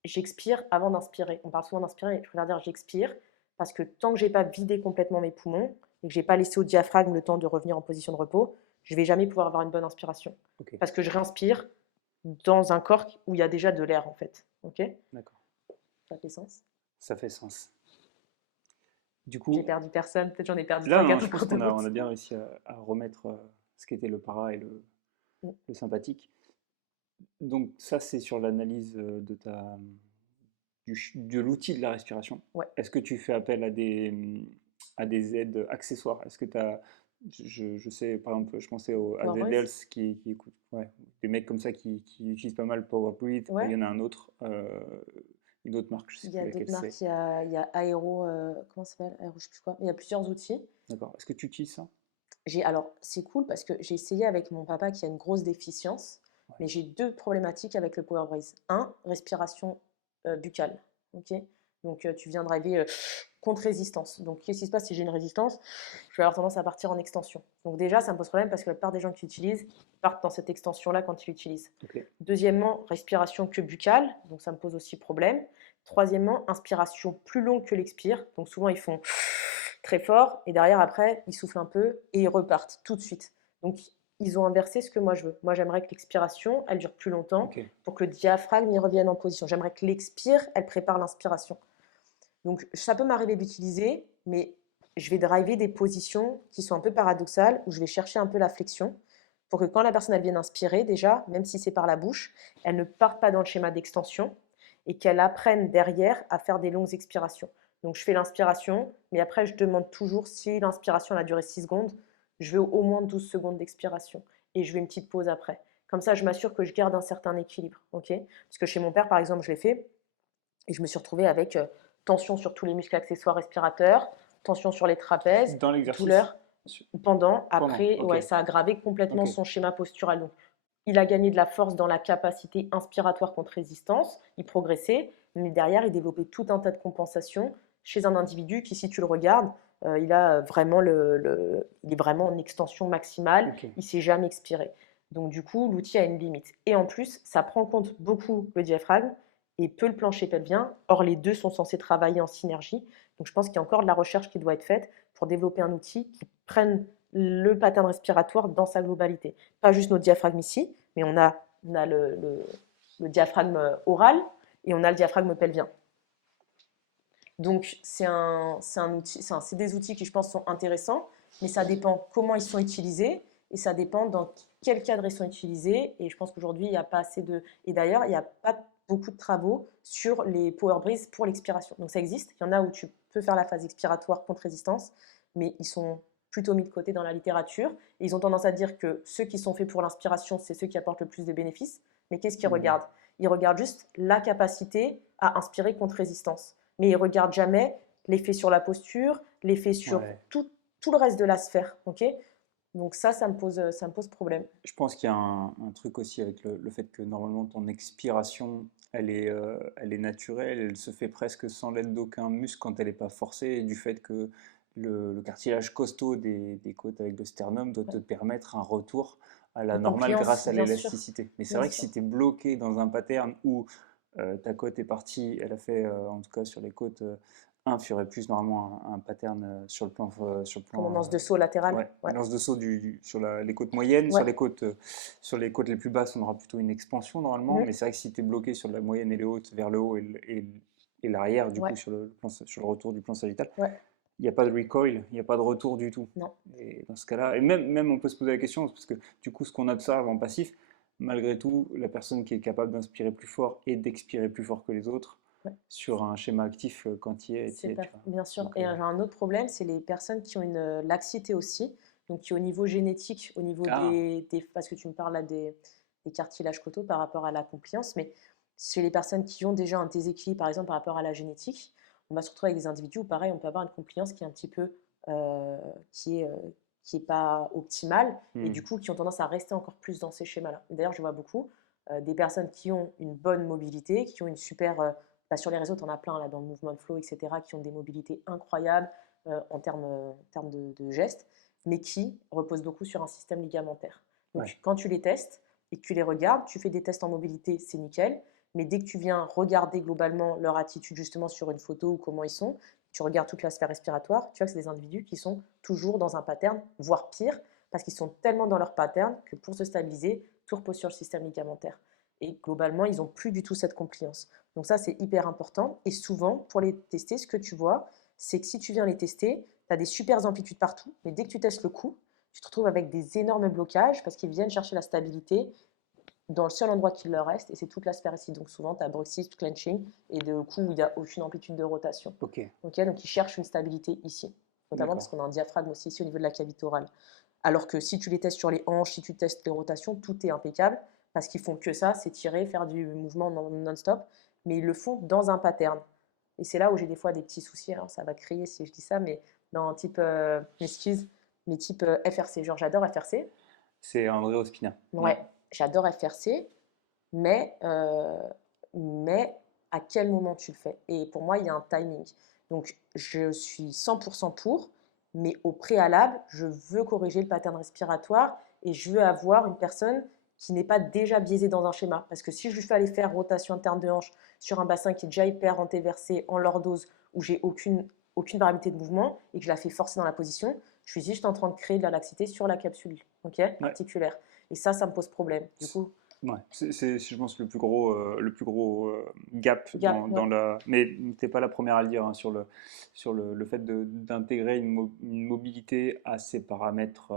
j'expire avant d'inspirer. On parle souvent d'inspirer, mais je préfère dire j'expire parce que tant que je n'ai pas vidé complètement mes poumons et que je n'ai pas laissé au diaphragme le temps de revenir en position de repos, je ne vais jamais pouvoir avoir une bonne inspiration. ok, Parce que je réinspire dans un corps où il y a déjà de l'air en fait. Ok. d'accord. Ça fait sens. Ça fait sens. Du J'ai coup, perdu personne, peut-être j'en ai perdu là, trois non, quatre je en pense cours de qu'on a route. bien réussi à remettre ce qu'était le para et Mm. le sympathique. Donc ça, c'est sur l'analyse de l'outil de la respiration. Ouais. Est-ce que tu fais appel à des aides accessoires? Est-ce que tu as, je sais, par exemple, je pensais à Powereuse. ZLs qui écoutent, ouais, des mecs comme ça qui utilisent pas mal Power Breathe. Il Ouais. y en a un autre, une autre marque, je sais Il y plus a laquelle d'autres c'est. marques, il y a Aéro, comment ça s'appelle? Aéro, je sais plus quoi. Il y a plusieurs outils. D'accord. Est-ce que tu utilises ça? Alors, c'est cool parce que j'ai essayé avec mon papa qui a une grosse déficience. Ouais. Mais j'ai deux problématiques avec le Power Breeze. Un, respiration buccale. Ok. Donc, tu viens driver contre résistance. Donc, qu'est-ce qui se passe si j'ai une résistance? Je vais avoir tendance à partir en extension. Donc, déjà, ça me pose problème parce que la plupart des gens qui l'utilisent partent dans cette extension-là quand ils l'utilisent. Ok. Deuxièmement, respiration que buccale. Donc, ça me pose aussi problème. Troisièmement, inspiration plus longue que l'expire. Donc, souvent, ils font très fort et derrière, après, ils soufflent un peu et ils repartent tout de suite. Donc, ils ont inversé ce que moi je veux. Moi, j'aimerais que l'expiration, elle dure plus longtemps Ok. pour que le diaphragme y revienne en position. J'aimerais que l'expire, elle prépare l'inspiration. Donc, ça peut m'arriver d'utiliser, mais je vais driver des positions qui sont un peu paradoxales, où je vais chercher un peu la flexion, pour que quand la personne elle vienne inspirer, déjà, même si c'est par la bouche, elle ne parte pas dans le schéma d'extension et qu'elle apprenne derrière à faire des longues expirations. Donc, je fais l'inspiration, mais après, je demande toujours si l'inspiration a duré 6 secondes, je veux au moins 12 secondes d'expiration et je vais une petite pause après. Comme ça, je m'assure que je garde un certain équilibre. Okay, parce que chez mon père, par exemple, je l'ai fait et je me suis retrouvée avec tension sur tous les muscles accessoires respirateurs, tension sur les trapèzes, Dans l'exercice? douleur pendant, Pendant, après, ok. ouais, ça a aggravé complètement Ok. son schéma postural. Donc, il a gagné de la force dans la capacité inspiratoire contre résistance, il progressait, mais derrière, il développait tout un tas de compensations chez un individu qui, si tu le regardes, il a vraiment il est vraiment en extension maximale, Ok. il ne s'est jamais expiré. Donc du coup, l'outil a une limite. Et en plus, ça prend en compte beaucoup le diaphragme et peu le plancher pelvien. Or, les deux sont censés travailler en synergie. Donc je pense qu'il y a encore de la recherche qui doit être faite pour développer un outil qui prenne le pattern respiratoire dans sa globalité. Pas juste notre diaphragme ici, mais on a le diaphragme oral et on a le diaphragme pelvien. Donc c'est des outils qui je pense sont intéressants, mais ça dépend comment ils sont utilisés et ça dépend dans quel cadre ils sont utilisés. Et je pense qu'aujourd'hui il n'y a pas assez de... Et d'ailleurs il n'y a pas beaucoup de travaux sur les power breaths pour l'expiration. Donc ça existe, il y en a où tu peux faire la phase expiratoire contre résistance, mais ils sont plutôt mis de côté dans la littérature. Et ils ont tendance à dire que ceux qui sont faits pour l'inspiration, c'est ceux qui apportent le plus de bénéfices. Mais qu'est-ce qu'ils regardent? Ils regardent juste la capacité à inspirer contre résistance. Mais ils ne regardent jamais l'effet sur la posture, l'effet sur Ouais. tout le reste de la sphère. Okay, donc ça me pose problème. Je pense qu'il y a un truc aussi avec le fait que normalement ton expiration, elle est naturelle, elle se fait presque sans l'aide d'aucun muscle quand elle n'est pas forcée, et du fait que le cartilage costaud des côtes avec le sternum doit te permettre un retour à la En normale compliance, grâce à bien sûr. l'élasticité. Mais c'est Bien vrai que sûr. si tu es bloqué dans un pattern où ta côte est partie, elle a fait, en tout cas sur les côtes 1, il y aurait plus normalement un pattern Comme lance de saut latéral. ouais, Ouais. lance de saut sur les côtes moyennes, Ouais. sur les côtes les plus basses, on aura plutôt une expansion normalement, mais Mmh. c'est vrai que si tu es bloqué sur la moyenne et les hautes, vers le haut et l'arrière, du coup, Ouais. sur le retour du plan sagittal, Ouais. il n'y a pas de recoil, il n'y a pas de retour du tout. Non. Et dans ce cas-là, et même on peut se poser la question, parce que du coup, ce qu'on observe en passif, malgré tout, la personne qui est capable d'inspirer plus fort et d'expirer plus fort que les autres, Ouais. sur un schéma actif, quand tu y es, tu C'est y es, pas... tu vois. Bien sûr. Donc, Et j'ai un autre problème, c'est les personnes qui ont une laxité aussi, donc qui au niveau génétique, au niveau ah, parce que tu me parles là des cartilages côtaux par rapport à la compliance, mais chez les personnes qui ont déjà un déséquilibre, par exemple par rapport à la génétique, on va se retrouver avec des individus où pareil, on peut avoir une compliance qui est un petit peu, euh, qui est, euh, qui est pas optimale, et du coup qui ont tendance à rester encore plus dans ces schémas-là. D'ailleurs, je vois beaucoup des personnes qui ont une bonne mobilité, qui ont une super bah, sur les réseaux, tu en as plein là, dans le Movement Flow, etc., qui ont des mobilités incroyables en termes de gestes, mais qui reposent beaucoup sur un système ligamentaire. Donc, ouais. quand tu les testes et que tu les regardes, tu fais des tests en mobilité, c'est nickel, mais dès que tu viens regarder globalement leur attitude justement sur une photo ou comment ils sont, tu regardes toute la sphère respiratoire, tu vois que c'est des individus qui sont toujours dans un pattern, voire pire, parce qu'ils sont tellement dans leur pattern que pour se stabiliser, tout repose sur le système ligamentaire. Et globalement, ils n'ont plus du tout cette compliance. Donc ça, c'est hyper important. Et souvent, pour les tester, ce que tu vois, c'est que si tu viens les tester, tu as des super amplitudes partout, mais dès que tu testes le cou, tu te retrouves avec des énormes blocages parce qu'ils viennent chercher la stabilité dans le seul endroit qu'il leur reste, et c'est toute la sphère ici. Donc souvent, tu as bruxisme, clenching, et de coup, il n'y a aucune amplitude de rotation. Ok, Okay, donc ils cherchent une stabilité ici, notamment parce d'accord. qu'on a un diaphragme aussi ici au niveau de la cavité orale. Alors que si tu les testes sur les hanches, si tu testes les rotations, tout est impeccable parce qu'ils font que ça, c'est tirer, faire du mouvement non-stop, mais ils le font dans un pattern. Et c'est là où j'ai des fois des petits soucis. Alors ça va crier si je dis ça, mais dans type, excuse, mais type FRC. Genre j'adore FRC. C'est André Ospina. Ouais. Ouais. j'adore FRC, mais, mais à quel moment tu le fais? Et pour moi, il y a un timing. Donc, je suis 100% pour, mais au préalable, je veux corriger le pattern respiratoire et je veux avoir une personne qui n'est pas déjà biaisée dans un schéma. Parce que si je lui fais aller faire rotation interne de hanche sur un bassin qui est déjà hyper antéversé en lordose, où j'ai aucune variabilité de mouvement et que je la fais forcer dans la position, je suis juste en train de créer de la laxité sur la capsule, ok, Ouais. articulaire. Et ça me pose problème. Du coup, Ouais, je pense, le plus gros gap gap, dans ouais. la. Mais t'es pas la première à le dire, hein, le fait d'intégrer une mobilité à ces paramètres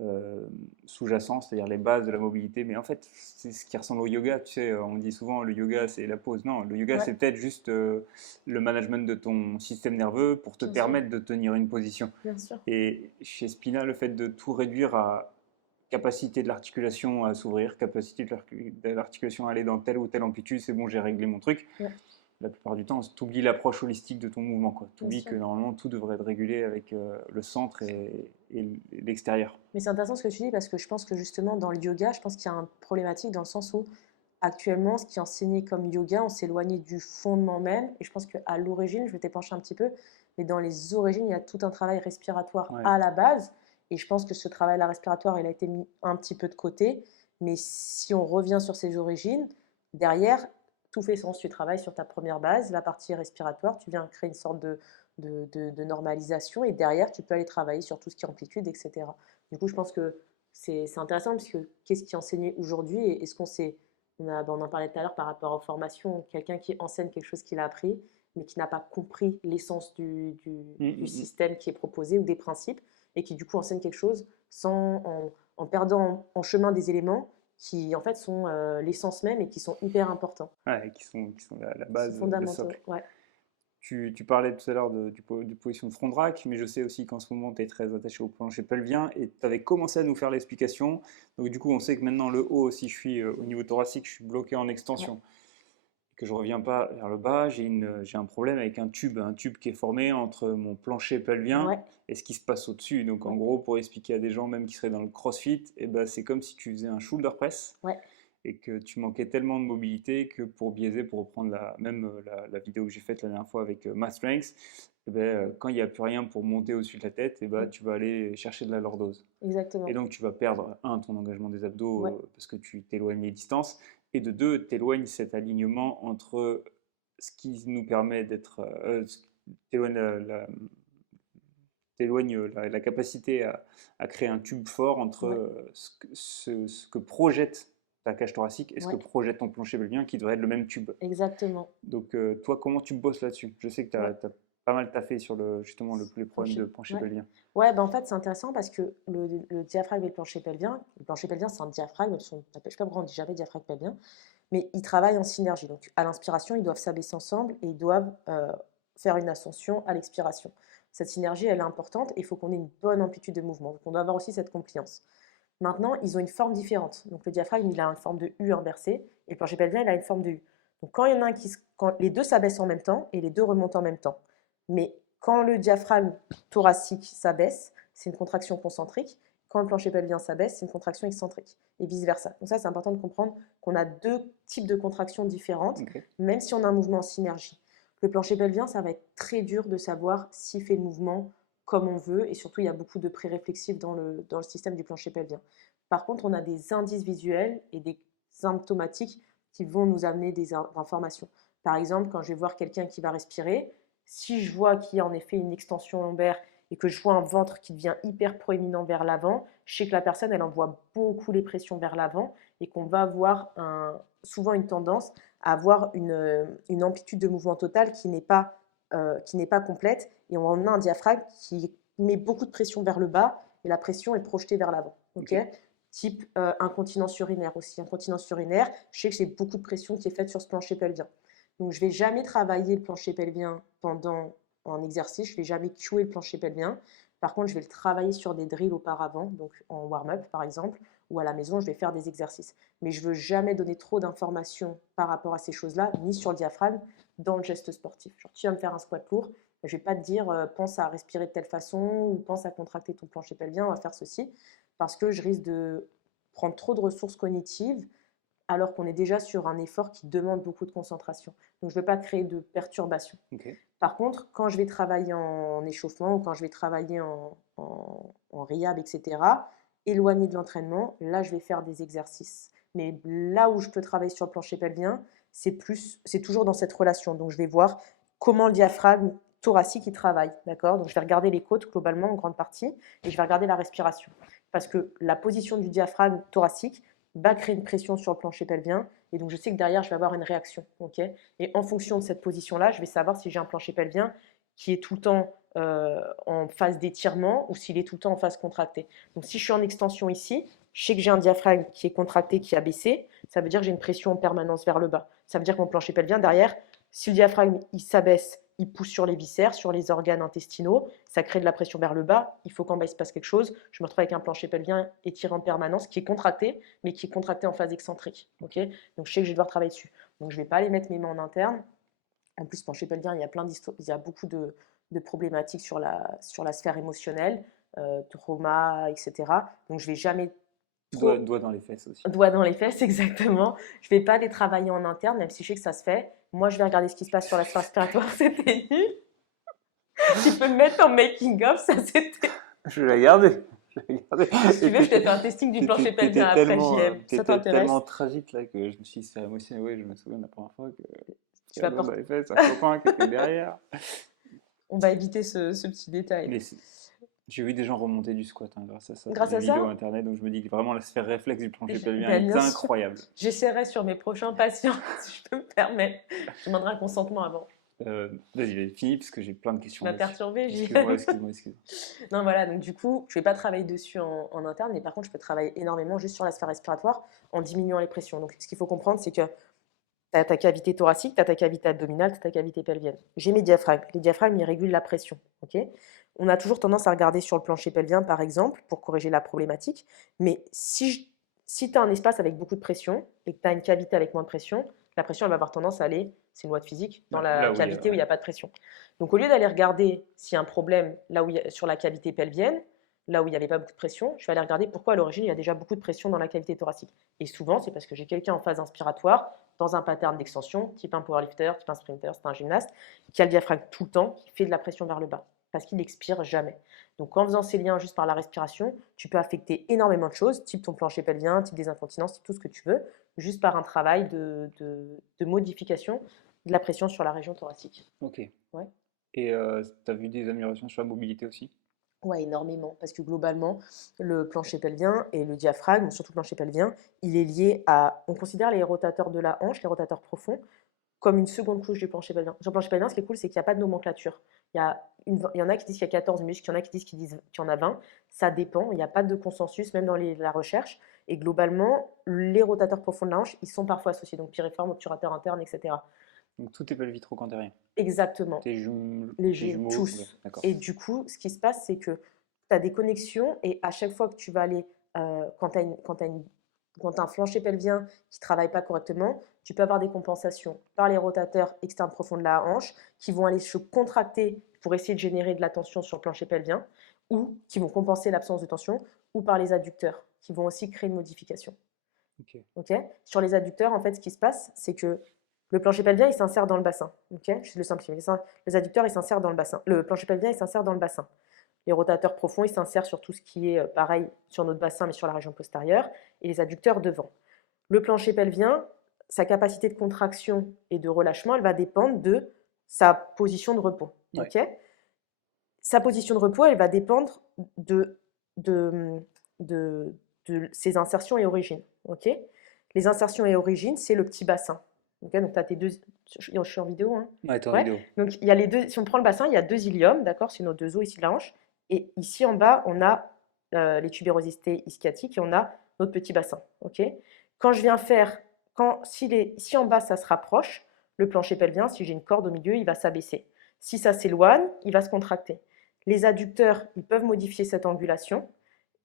euh, sous-jacents, c'est-à-dire les bases de la mobilité. Mais en fait, c'est ce qui ressemble au yoga. Tu sais, on dit souvent le yoga c'est la pause. Non, le yoga Ouais, c'est peut-être juste le management de ton système nerveux pour te bien sûr, permettre de tenir une position. bien sûr. Et chez Spina, le fait de tout réduire à capacité de l'articulation à s'ouvrir, capacité de l'articulation à aller dans telle ou telle amplitude, c'est bon, j'ai réglé mon truc. Ouais, La plupart du temps, tu oublies l'approche holistique de ton mouvement. Tu bien oublies sûr. que normalement, tout devrait être régulé avec le centre et l'extérieur. Mais c'est intéressant ce que tu dis parce que je pense que justement dans le yoga, je pense qu'il y a une problématique dans le sens où actuellement, ce qui est enseigné comme yoga, on s'est éloigné du fondement même. Et je pense qu'à l'origine, je vais t'épancher un petit peu, mais dans les origines, il y a tout un travail respiratoire Ouais. à la base. Et je pense que ce travail-là respiratoire, il a été mis un petit peu de côté. Mais si on revient sur ses origines, derrière, tout fait sens. Tu travailles sur ta première base, la partie respiratoire, tu viens créer une sorte de normalisation. Et derrière, tu peux aller travailler sur tout ce qui est amplitude, etc. Du coup, je pense que c'est intéressant parce que qu'est-ce qui est enseigné aujourd'hui et est-ce qu'on sait on en parlait tout à l'heure par rapport aux formations, quelqu'un qui enseigne quelque chose qu'il a appris, mais qui n'a pas compris l'essence Mm, du mm, système qui est proposé ou des principes, et qui du coup enseigne quelque chose en perdant en chemin des éléments qui en fait sont l'essence même et qui sont hyper importants, ouais, qui sont la qui sont base, le fondamentaux. socle. Ouais. Tu parlais tout à l'heure de position de front rack, mais je sais aussi qu'en ce moment, tu es très attaché au plancher pelvien et tu avais commencé à nous faire l'explication. Donc, du coup, on sait que maintenant, le haut, si je suis au niveau thoracique, je suis bloqué en Ouais. extension, que je ne reviens pas vers le bas. J'ai un problème avec un tube qui est formé entre mon plancher pelvien Ouais. et ce qui se passe au-dessus. Donc, en Ouais. gros, pour expliquer à des gens, même qui seraient dans le crossfit, eh ben, c'est comme si tu faisais un shoulder press Ouais. et que tu manquais tellement de mobilité que pour biaiser, pour reprendre la vidéo que j'ai faite la dernière fois avec Math Strength, eh ben, quand il n'y a plus rien pour monter au-dessus de la tête, eh ben, Mm. tu vas aller chercher de la lordose. Et Exactement. donc tu vas perdre, un, ton engagement des abdos Ouais. parce que tu t'éloignes les distances, et de deux, tu éloignes cet alignement entre ce qui nous permet d'être... t'éloignes la capacité à créer un tube fort entre Ouais. ce que projette ta cage thoracique et ce que Ouais. projette ton plancher pelvien qui devrait être le même tube. Exactement. Donc toi, comment tu bosses là-dessus? Je sais que tu Ouais. as, pas mal taffé sur justement les problèmes de Plancher. plancher Ouais. pelvien. Ouais, bah en fait, c'est intéressant parce que le diaphragme et le plancher pelvien, c'est un diaphragme, je ne sais pas pourquoi on dit jamais diaphragme pelvien, mais ils travaillent en synergie. Donc, à l'inspiration, ils doivent s'abaisser ensemble et ils doivent faire une ascension à l'expiration. Cette synergie, elle est importante et il faut qu'on ait une bonne amplitude de mouvement. Donc, on doit avoir aussi cette compliance. Maintenant, ils ont une forme différente. Donc, le diaphragme, il a une forme de U inversée et le plancher pelvien, il a une forme de U. Donc, quand il y en a un quand les deux s'abaissent en même temps et les deux remontent en même temps. Mais quand le diaphragme thoracique s'abaisse, c'est une contraction concentrique. Quand le plancher pelvien s'abaisse, c'est une contraction excentrique et vice-versa. Donc ça, c'est important de comprendre qu'on a deux types de contractions différentes, Ok. même si on a un mouvement en synergie. Le plancher pelvien, ça va être très dur de savoir s'il fait le mouvement comme on veut, et surtout, il y a beaucoup de pré-réflexifs dans le système du plancher pelvien. Par contre, on a des indices visuels et des symptomatiques qui vont nous amener des informations. Par exemple, quand je vais voir quelqu'un qui va respirer, si je vois qu'il y a en effet une extension lombaire et que je vois un ventre qui devient hyper proéminent vers l'avant, je sais que la personne, elle envoie beaucoup les pressions vers l'avant et qu'on va avoir souvent une tendance à avoir une amplitude de mouvement total qui n'est pas complète et on a un diaphragme qui met beaucoup de pression vers le bas et la pression est projetée vers l'avant. Ok. Okay, type incontinence urinaire aussi. Incontinence urinaire, je sais que j'ai beaucoup de pression qui est faite sur ce plancher pelvien. Donc, je ne vais jamais travailler le plancher pelvien pendant un exercice, je ne vais jamais cuer le plancher pelvien. Par contre, je vais le travailler sur des drills auparavant, donc en warm-up par exemple, ou à la maison, je vais faire des exercices. Mais je ne veux jamais donner trop d'informations par rapport à ces choses-là, ni sur le diaphragme, dans le geste sportif. Genre, tu vas me faire un squat lourd, je ne vais pas te dire pense à respirer de telle façon ou pense à contracter ton plancher pelvien, on va faire ceci, parce que je risque de prendre trop de ressources cognitives alors qu'on est déjà sur un effort qui demande beaucoup de concentration. Donc, je ne veux pas créer de perturbations. Ok. Par contre, quand je vais travailler en échauffement ou quand je vais travailler en rehab, etc., éloigné de l'entraînement, là, je vais faire des exercices. Mais là où je peux travailler sur le plancher pelvien, c'est toujours dans cette relation. Donc, je vais voir comment le diaphragme thoracique il travaille, d'accord? Donc, je vais regarder les côtes globalement en grande partie et je vais regarder la respiration. Parce que la position du diaphragme thoracique va créer une pression sur le plancher pelvien et donc je sais que derrière, je vais avoir une réaction, ok? Et en fonction de cette position-là, je vais savoir si j'ai un plancher pelvien qui est tout le temps en phase d'étirement ou s'il est tout le temps en phase contractée. Donc si je suis en extension ici, je sais que j'ai un diaphragme qui est contracté, qui a baissé, ça veut dire que j'ai une pression en permanence vers le bas. Ça veut dire que mon plancher pelvien, derrière, si le diaphragme il s'abaisse, il pousse sur les viscères, sur les organes intestinaux, ça crée de la pression vers le bas, il faut qu'en bas il se passe quelque chose, je me retrouve avec un plancher pelvien étiré en permanence, qui est contracté, mais qui est contracté en phase excentrique. Okay, donc je sais que je vais devoir travailler dessus. Donc je ne vais pas aller mettre mes mains en interne. En plus, plancher pelvien, il y a il y a beaucoup de problématiques sur la sphère émotionnelle, trauma, etc. Donc je ne vais jamais trop Doigt dans les fesses aussi. doigt dans les fesses, exactement. Je ne vais pas aller travailler en interne, même si je sais que ça se fait. Moi, je vais regarder ce qui se passe sur la sphère respiratoire, c'était nul. Tu peux me mettre en making-of, ça c'était. Je vais la garder. Si tu veux, je te fais un testing du plancher pelvien après JM. Ça t'intéresse? Tellement tragique là que je me suis dit, c'est émotionnel. Oui, je me souviens de la première fois que Tu vas doigt dans porter. les fesses, un copain qui était derrière. On va éviter ce petit détail. Mais j'ai vu des gens remonter du squat grâce à ça. Grâce des à ça vidéos internet, donc je me dis que vraiment la sphère réflexe du plancher pelvien Ben, est bien sûr. incroyable. J'essaierai sur mes prochains patients, si je peux me permettre. Je demanderai un consentement avant. Vas-y, finis parce que j'ai plein de questions. Tu m'as perturbé, Excuse-moi. Non, voilà, donc du coup, je ne vais pas travailler dessus en interne, mais par contre, je peux travailler énormément juste sur la sphère respiratoire en diminuant les pressions. Donc, ce qu'il faut comprendre, c'est que tu as ta cavité thoracique, tu as ta cavité abdominale, tu as ta cavité pelvienne. J'ai mes diaphragmes. Les diaphragmes, ils régulent la pression. Okay, on a toujours tendance à regarder sur le plancher pelvien, par exemple, pour corriger la problématique. Mais si tu as un espace avec beaucoup de pression et que tu as une cavité avec moins de pression, la pression, elle va avoir tendance à aller, c'est une loi de physique, dans la cavité où il n'y a pas de pression. Donc, au lieu d'aller regarder s'il y a un problème là où sur la cavité pelvienne, là où il n'y avait pas beaucoup de pression, je vais aller regarder pourquoi à l'origine il y a déjà beaucoup de pression dans la cavité thoracique. Et souvent, c'est parce que j'ai quelqu'un en phase inspiratoire, dans un pattern d'extension, type un powerlifter, type un sprinter, c'est un gymnaste, qui a le diaphragme tout le temps, qui fait de la pression vers le bas, parce qu'il n'expire jamais. Donc en faisant ces liens juste par la respiration, tu peux affecter énormément de choses, type ton plancher pelvien, type des incontinences, type tout ce que tu veux, juste par un travail de modification de la pression sur la région thoracique. Ok. Ouais. Et tu as vu des améliorations sur la mobilité aussi? Ouais, énormément, parce que globalement, le plancher pelvien et le diaphragme, surtout le plancher pelvien, il est lié à, on considère les rotateurs de la hanche, les rotateurs profonds, comme une seconde couche du plancher pelvien. Sur le plancher pelvien, ce qui est cool, c'est qu'il n'y a pas de nomenclature. Il y en a qui disent qu'il y a 14 muscles, il y en a qui disent qu'il y en a 20. Ça dépend, il n'y a pas de consensus, même dans la recherche. Et globalement, les rotateurs profonds de la hanche, ils sont parfois associés, donc piriforme, obturateur interne, etc. Donc tout est pelvitro-cantérien. Exactement. Les jumeaux, tous. Ouais, et du coup, ce qui se passe, c'est que tu as des connexions et à chaque fois que tu vas aller, quand tu as un plancher pelvien qui ne travaille pas correctement, tu peux avoir des compensations par les rotateurs externes profonds de la hanche qui vont aller se contracter pour essayer de générer de la tension sur le plancher pelvien ou qui vont compenser l'absence de tension, ou par les adducteurs qui vont aussi créer une modification. Okay. Sur les adducteurs, en fait, ce qui se passe, c'est que le plancher pelvien, il s'insère dans le bassin. Okay, je vais le simplifier. Les adducteurs, ils s'insèrent dans le bassin. Le plancher pelvien, il s'insère dans le bassin. Les rotateurs profonds, ils s'insèrent sur tout ce qui est pareil sur notre bassin, mais sur la région postérieure, et les adducteurs devant. Le plancher pelvien, sa capacité de contraction et de relâchement, elle va dépendre de sa position de repos. Ouais. Okay, sa position de repos, elle va dépendre de ses insertions et origines. Okay, les insertions et origines, c'est le petit bassin. Okay, donc tu as tes deux. Je suis en vidéo. Hein. Ouais, t'es en vidéo. Donc il y a les deux. Si on prend le bassin, il y a deux iliums, d'accord, c'est nos deux os ici de la hanche. Et ici en bas, on a les ischiatiques et on a notre petit bassin. Okay, quand je viens faire, si en bas ça se rapproche, le plancher pelvien, si j'ai une corde au milieu, il va s'abaisser. Si ça s'éloigne, il va se contracter. Les adducteurs, ils peuvent modifier cette angulation.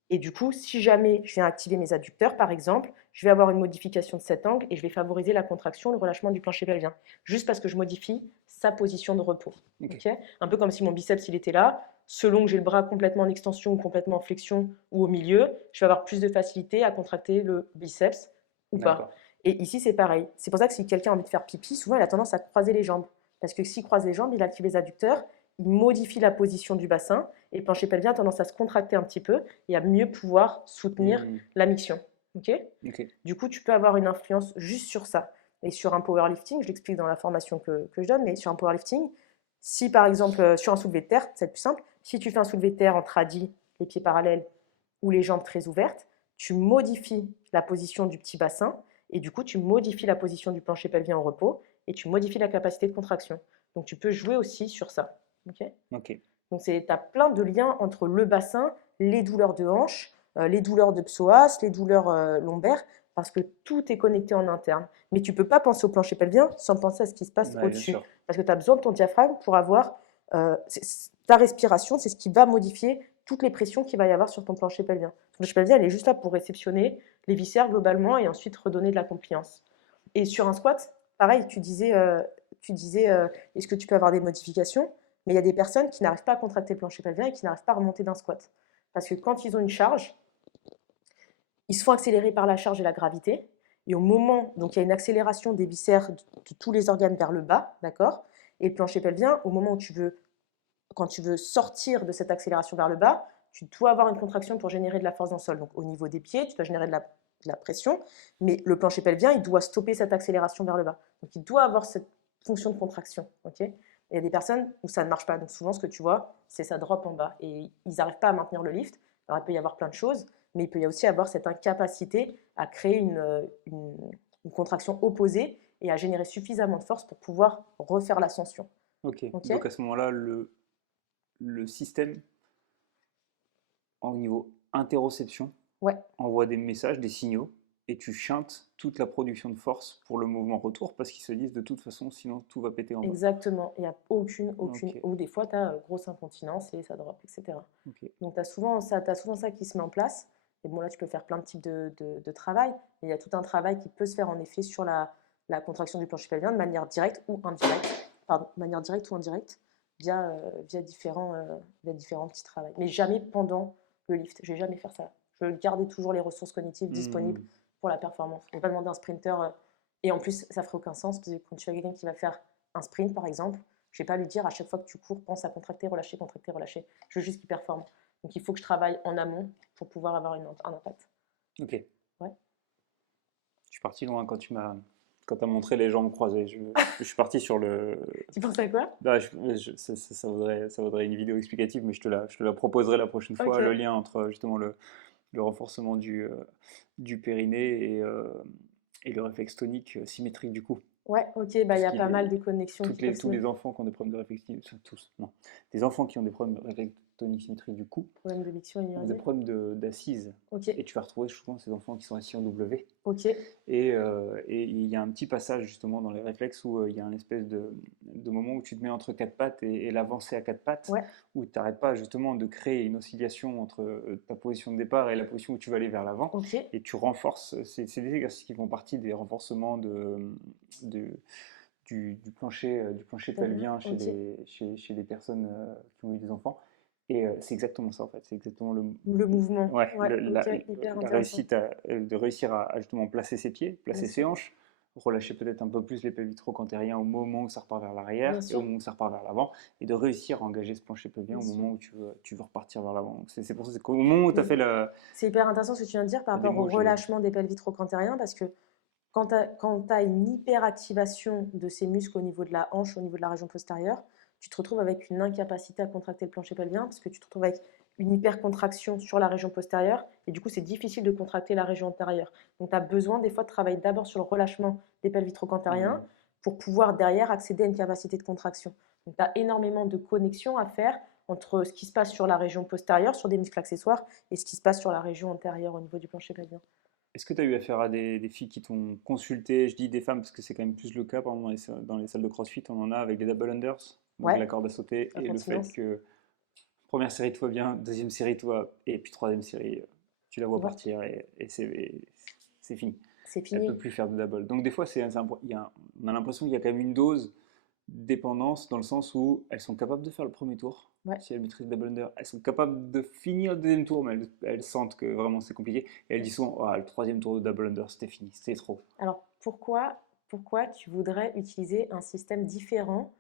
Et du coup, si jamais je viens activer mes adducteurs, par exemple, je vais avoir une modification de cet angle et je vais favoriser la contraction, le relâchement du plancher pelvien, juste parce que je modifie sa position de repos. Okay. Un peu comme si mon biceps il était là, selon que j'ai le bras complètement en extension ou complètement en flexion ou au milieu, je vais avoir plus de facilité à contracter le biceps ou pas. D'accord. Et ici, c'est pareil. C'est pour ça que si quelqu'un a envie de faire pipi, souvent il a tendance à croiser les jambes. Parce que s'il croise les jambes, il active les adducteurs, il modifie la position du bassin et le plancher pelvien a tendance à se contracter un petit peu et à mieux pouvoir soutenir Hmm. la miction. Ok. Ok. Du coup, tu peux avoir une influence juste sur ça. Et sur un powerlifting, je l'explique dans la formation que je donne, mais sur un powerlifting, si par exemple, sur un soulevé de terre, c'est plus simple, si tu fais un soulevé de terre en tradi, les pieds parallèles ou les jambes très ouvertes, tu modifies la position du petit bassin et du coup, tu modifies la position du plancher pelvien au repos et tu modifies la capacité de contraction. Donc, tu peux jouer aussi sur ça. Ok. Ok. Donc, tu as plein de liens entre le bassin, les douleurs de hanche, les douleurs de psoas, les douleurs lombaires, parce que tout est connecté en interne. Mais tu ne peux pas penser au plancher pelvien sans penser à ce qui se passe Ouais, bien au-dessus. sûr. Parce que tu as besoin de ton diaphragme pour avoir ta respiration, c'est ce qui va modifier toutes les pressions qu'il va y avoir sur ton plancher pelvien. Ton plancher pelvien, elle est juste là pour réceptionner les viscères globalement et ensuite redonner de la compliance. Et sur un squat, pareil, tu disais est-ce que tu peux avoir des modifications? Mais il y a des personnes qui n'arrivent pas à contracter le plancher pelvien et qui n'arrivent pas à remonter d'un squat. Parce que quand ils ont une charge, ils se font accélérer par la charge et la gravité. Et au moment, donc il y a une accélération des viscères de tous les organes vers le bas, d'accord? Et le plancher pelvien, au moment où quand tu veux sortir de cette accélération vers le bas, tu dois avoir une contraction pour générer de la force dans le sol. Donc au niveau des pieds, tu dois générer de la pression, mais le plancher pelvien, il doit stopper cette accélération vers le bas. Donc il doit avoir cette fonction de contraction. Okay. Il y a des personnes où ça ne marche pas. Donc souvent, ce que tu vois, c'est ça drop en bas. Et ils n'arrivent pas à maintenir le lift. Alors il peut y avoir plein de choses, mais il peut y aussi avoir cette incapacité à créer une contraction opposée et à générer suffisamment de force pour pouvoir refaire l'ascension. Ok. Ok. Donc à ce moment-là, le système, au niveau interoception, Ouais. envoie des messages, des signaux, et tu chantes toute la production de force pour le mouvement retour parce qu'ils se disent de toute façon, sinon tout va péter en bas. Exactement, il n'y a aucune, Ok. ou des fois tu as grosse incontinence et ça drop, etc. Ok. Donc tu as souvent ça qui se met en place. Et bon, là, tu peux faire plein de types de travail, mais il y a tout un travail qui peut se faire en effet sur la contraction du plancher pelvien de manière directe ou indirecte, pardon, de manière directe ou indirecte, via différents petits travaux. Mais jamais pendant le lift, je vais jamais faire ça. Je vais garder toujours les ressources cognitives disponibles Hmm. pour la performance. Je ne vais pas demander à un sprinter et en plus, ça ferait aucun sens, parce que quand tu as quelqu'un qui va faire un sprint, par exemple, je ne vais pas lui dire à chaque fois que tu cours, pense à contracter, relâcher, contracter, relâcher. Je veux juste qu'il performe. Donc il faut que je travaille en amont pour pouvoir avoir un impact. Ok. Ouais. Je suis parti loin quand t'as montré les jambes croisées. Je suis parti sur le. Tu penses à quoi? Ah, ça vaudrait une vidéo explicative, mais je te la proposerai la prochaine fois, le Ok. lien entre justement le renforcement du périnée et le réflexe tonique symétrique du cou. Ouais, ok, bah il y a pas mal Puisqu'il de connexions qui peuvent se tous mettre. les enfants qui ont des problèmes de réflexe, enfin, tous, non, des enfants qui ont des problèmes de réflexe tonique symétrique du cou Problème de diction ont des immunisée. problèmes d'assises. Ok, Et tu vas retrouver souvent ces enfants qui sont assis en W. ok, Et il y a un petit passage justement dans les réflexes où il y a un espèce de moment où tu te mets entre quatre pattes et l'avancée à quatre pattes, ouais, où tu n'arrêtes pas justement de créer une oscillation entre ta position de départ et la position où tu vas aller vers l'avant. ok. Et tu renforces, c'est des exercices qui font partie des renforcements de, du plancher pelvien Ok. chez les personnes qui ont eu des enfants. Et c'est exactement ça en fait, c'est exactement Le mouvement. ouais, Ouais, ok, hyper la intéressant. réussite de réussir à justement placer ses pieds, Bien placer ses sûr, hanches, relâcher peut-être un peu plus les pelvis trochanteriens au moment où ça repart vers bien l'arrière et au sûr, moment où ça repart vers l'avant, et de réussir à engager ce plancher pelvien bien au sûr. moment où tu veux repartir vers l'avant. C'est pour ça qu'au moment où tu as Mais fait c'est hyper intéressant ce que tu viens de dire par la rapport au démo, relâchement des pelvis trochanteriens parce que quand tu as une hyperactivation de ces muscles au niveau de la hanche, au niveau de la région postérieure, tu te retrouves avec une incapacité à contracter le plancher pelvien parce que tu te retrouves avec une hypercontraction sur la région postérieure et du coup c'est difficile de contracter la région antérieure. Donc tu as besoin des fois de travailler d'abord sur le relâchement des pelvis trochanteriens pour pouvoir derrière accéder à une capacité de contraction. Donc tu as énormément de connexions à faire entre ce qui se passe sur la région postérieure, sur des muscles accessoires, et ce qui se passe sur la région antérieure au niveau du plancher pelvien. est-ce que tu as eu affaire à des filles qui t'ont consulté? Je dis des femmes parce que c'est quand même plus le cas, par exemple, dans les salles de CrossFit, on en a avec les double unders, donc Ouais, la corde à sauter, et le fait incontinence. que première série, toi bien, deuxième série, toi, et puis troisième série, tu la vois Ouais, partir et c'est fini. c'est Elle peut fini. plus faire de double. Donc des fois, on a l'impression qu'il y a quand même une dose dépendance dans le sens où elles sont capables de faire le premier tour. Ouais. Si elles maîtrisent Double Under, elles sont capables de finir le deuxième tour, mais elles sentent que vraiment c'est compliqué. Et elles disent souvent, ah, le troisième tour de Double Under, c'était fini, c'était trop. Alors pourquoi tu voudrais utiliser un système différent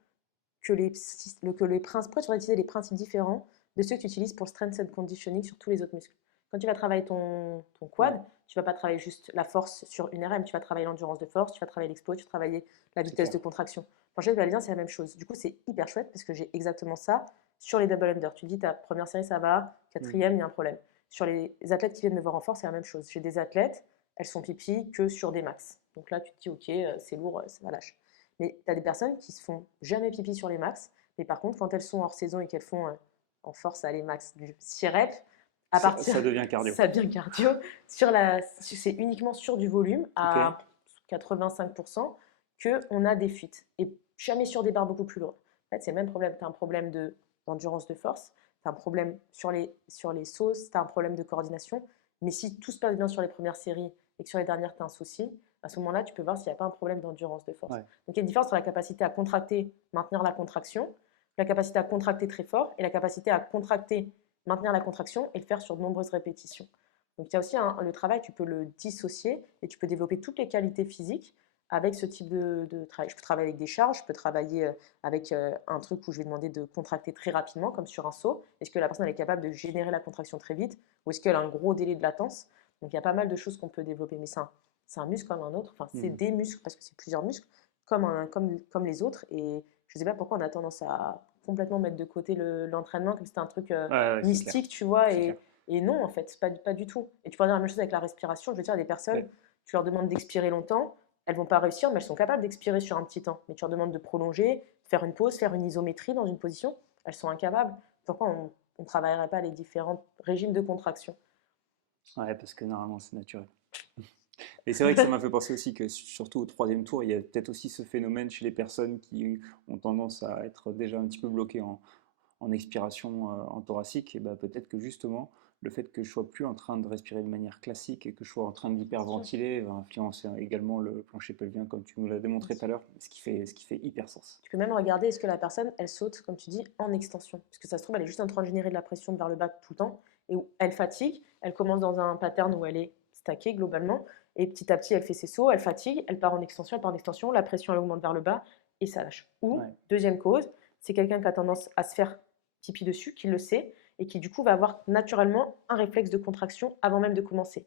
pourquoi tu voudrais utiliser les principes différents de ceux que tu utilises pour le strength and conditioning sur tous les autres muscles? Quand tu vas travailler ton Ouais, quad, tu vas pas travailler juste la force sur une RM, tu vas travailler l'endurance de force, tu vas travailler l'explo, tu vas travailler la c'est vitesse clair. de contraction. Franchement, validien, c'est la même chose. Du coup, c'est hyper chouette parce que j'ai exactement ça sur les double under. Tu te dis, ta première série, ça va, Mm. quatrième, il y a un problème. Sur les athlètes qui viennent me voir en force, c'est la même chose. J'ai des athlètes, elles sont pipi que sur des max. Donc là, tu te dis, ok, c'est lourd, ça va lâche. Mais tu as des personnes qui se font jamais pipi sur les max, mais par contre, quand elles sont hors saison et qu'elles font en force à les max du 6 reps, à partir, Ça devient cardio. ça devient cardio, c'est uniquement sur du volume Ok. à 85% qu'on a des fuites et jamais sur des barres beaucoup plus lourdes. En fait, c'est le même problème. Tu as un problème d'endurance de force, tu as un problème sur les sauces, tu as un problème de coordination. Mais si tout se passe bien sur les premières séries et que sur les dernières, tu as un souci, à ce moment-là, tu peux voir s'il n'y a pas un problème d'endurance de force. Ouais. Donc il y a une différence entre la capacité à contracter, maintenir la contraction, la capacité à contracter très fort et la capacité à contracter, maintenir la contraction et le faire sur de nombreuses répétitions. Donc il y a aussi le travail, tu peux le dissocier et tu peux développer toutes les qualités physiques avec ce type de travail. Je peux travailler avec des charges, je peux travailler avec un truc où je vais demander de contracter très rapidement, comme sur un saut. Est-ce que la personne elle est capable de générer la contraction très vite ou est-ce qu'elle a un gros délai de latence? Donc il y a pas mal de choses qu'on peut développer, mais c'est un muscle comme un autre, enfin c'est des muscles parce que c'est plusieurs muscles comme les autres et je ne sais pas pourquoi on a tendance à complètement mettre de côté l'entraînement comme c'était un truc Ouais, c'est clair. mystique, tu vois, C'est clair. et non, en fait, pas du tout. Et tu peux dire la même chose avec la respiration. Je veux dire, des personnes, Ouais. tu leur demandes d'expirer longtemps, elles vont pas réussir, mais elles sont capables d'expirer sur un petit temps. Mais tu leur demandes de prolonger, de faire une pause, faire une isométrie dans une position, elles sont incapables. Pourquoi on ne travaillerait pas les différents régimes de contraction? Ouais, parce que normalement c'est naturel. Et c'est vrai que ça m'a fait penser aussi que surtout au troisième tour, il y a peut-être aussi ce phénomène chez les personnes qui ont tendance à être déjà un petit peu bloquées en expiration en thoracique. Et bah, peut-être que justement, le fait que je sois plus en train de respirer de manière classique et que je sois en train d'hyperventiler va influencer également le plancher pelvien, comme tu nous l'as démontré tout à l'heure, ce qui fait hyper sens. Tu peux même regarder est-ce que la personne, elle saute, comme tu dis, en extension. Parce que ça se trouve, elle est juste en train de générer de la pression vers le bas tout le temps. Et où elle fatigue, elle commence dans un pattern où elle est stackée globalement. Et petit à petit, elle fait ses sauts, elle fatigue, elle part en extension, la pression elle augmente vers le bas et ça lâche. Ou, Ouais. deuxième cause, c'est quelqu'un qui a tendance à se faire pipi dessus, qui le sait, et qui du coup va avoir naturellement un réflexe de contraction avant même de commencer.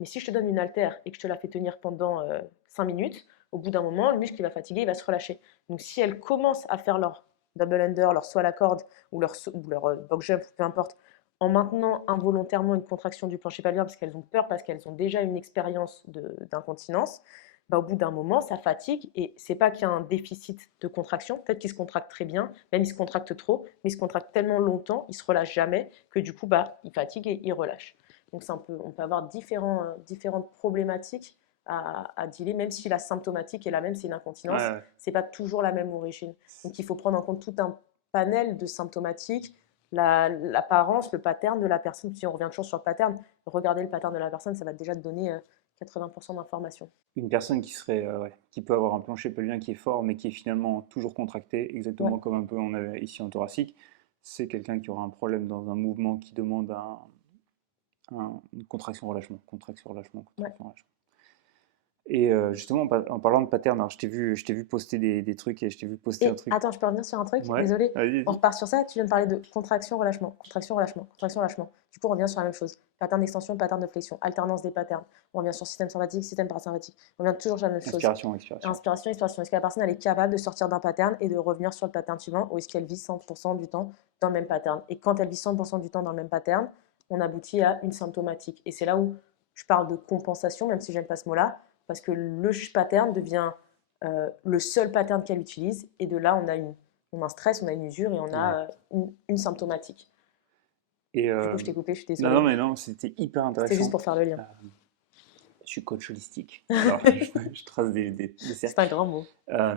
Mais si je te donne une haltère et que je te la fais tenir pendant 5 minutes, au bout d'un moment, le muscle il va fatiguer, il va se relâcher. Donc si elles commencent à faire leur double under, leur saut à la corde ou leur box jump, peu importe, en maintenant involontairement une contraction du plancher pelvien parce qu'elles ont peur, parce qu'elles ont déjà une expérience d'incontinence, bah, au bout d'un moment, ça fatigue et c'est pas qu'il y a un déficit de contraction, peut-être qu'ils se contractent très bien, même ils se contractent trop, mais ils se contractent tellement longtemps, ils se relâchent jamais que du coup, bah, ils fatiguent et ils relâchent. Donc on peut avoir différentes problématiques à dealer, même si la symptomatique est la même, c'est une Ouais, incontinence, ouais. c'est pas toujours la même origine. Donc il faut prendre en compte tout un panel de symptomatiques, l'apparence, le pattern de la personne. Si on revient toujours sur le pattern, regarder le pattern de la personne, ça va déjà te donner 80% d'informations. Une personne ouais, qui peut avoir un plancher pelvien qui est fort, mais qui est finalement toujours contracté, Ouais. exactement comme un peu on avait ici en thoracique, c'est quelqu'un qui aura un problème dans un mouvement qui demande une contraction-relâchement, contraction-relâchement, Ouais. contraction-relâchement. Et justement, en parlant de pattern, alors je t'ai vu poster des trucs et je t'ai vu poster un Et truc. attends, je peux revenir sur un truc? Ouais, Désolée. vas-y, On vas-y. repart sur ça. Tu viens de parler de contraction, relâchement, contraction, relâchement, contraction, relâchement. Du coup, on revient sur la même chose. Pattern d'extension, pattern de flexion, alternance des patterns. On revient sur système sympathique, système parasympathique. On revient toujours sur la même chose. Inspiration, expiration. Inspiration, expiration. Est-ce que la personne elle est capable de sortir d'un pattern et de revenir sur le pattern suivant ou est-ce qu'elle vit 100% du temps dans le même pattern? Et quand elle vit 100% du temps dans le même pattern, on aboutit à une symptomatique. Et c'est là où je parle de compensation, même si j'aime pas ce mot-là, parce que le pattern devient le seul pattern qu'elle utilise. Et de là, on a un stress, on a une usure et on Ouais. a une symptomatique. Et Du coup, je t'ai coupé, je suis non, désolée. non, mais non, c'était hyper C'était juste intéressant. pour faire le lien. Je suis coach holistique. Alors, je trace des C'est cercles. un grand mot.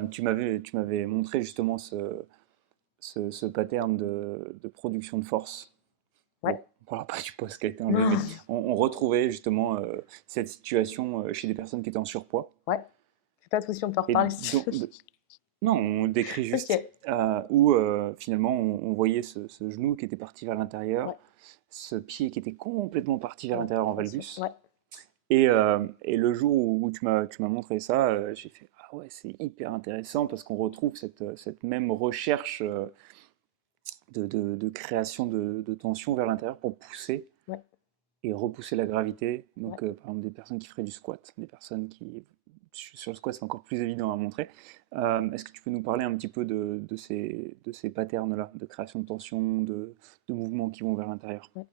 Tu m'avais montré justement ce pattern de production de force. Bon, Ouais. on ne parlera pas du poste qui a été enlevé, Non. mais on retrouvait justement cette situation chez des personnes qui étaient en surpoids. Ouais. Fais pas de soucis, on peut en Et reparler si tu dont, veux. Non, on décrit Ok, juste où finalement on voyait ce genou qui était parti vers l'intérieur, ouais, ce pied qui était complètement parti vers en l'intérieur en propension. valgus. Ouais, Et le jour où tu m'as montré ça, j'ai fait ah ouais, c'est hyper intéressant parce qu'on retrouve cette même recherche de création de tension vers l'intérieur pour pousser ouais, et repousser la gravité. ouais. Donc, par exemple, des personnes qui feraient du squat, des personnes qui. Sur le squat, c'est encore plus évident à montrer. Est-ce que tu peux nous parler un petit peu de ces patterns-là, de création de tension, de mouvements qui vont vers l'intérieur? Ouais.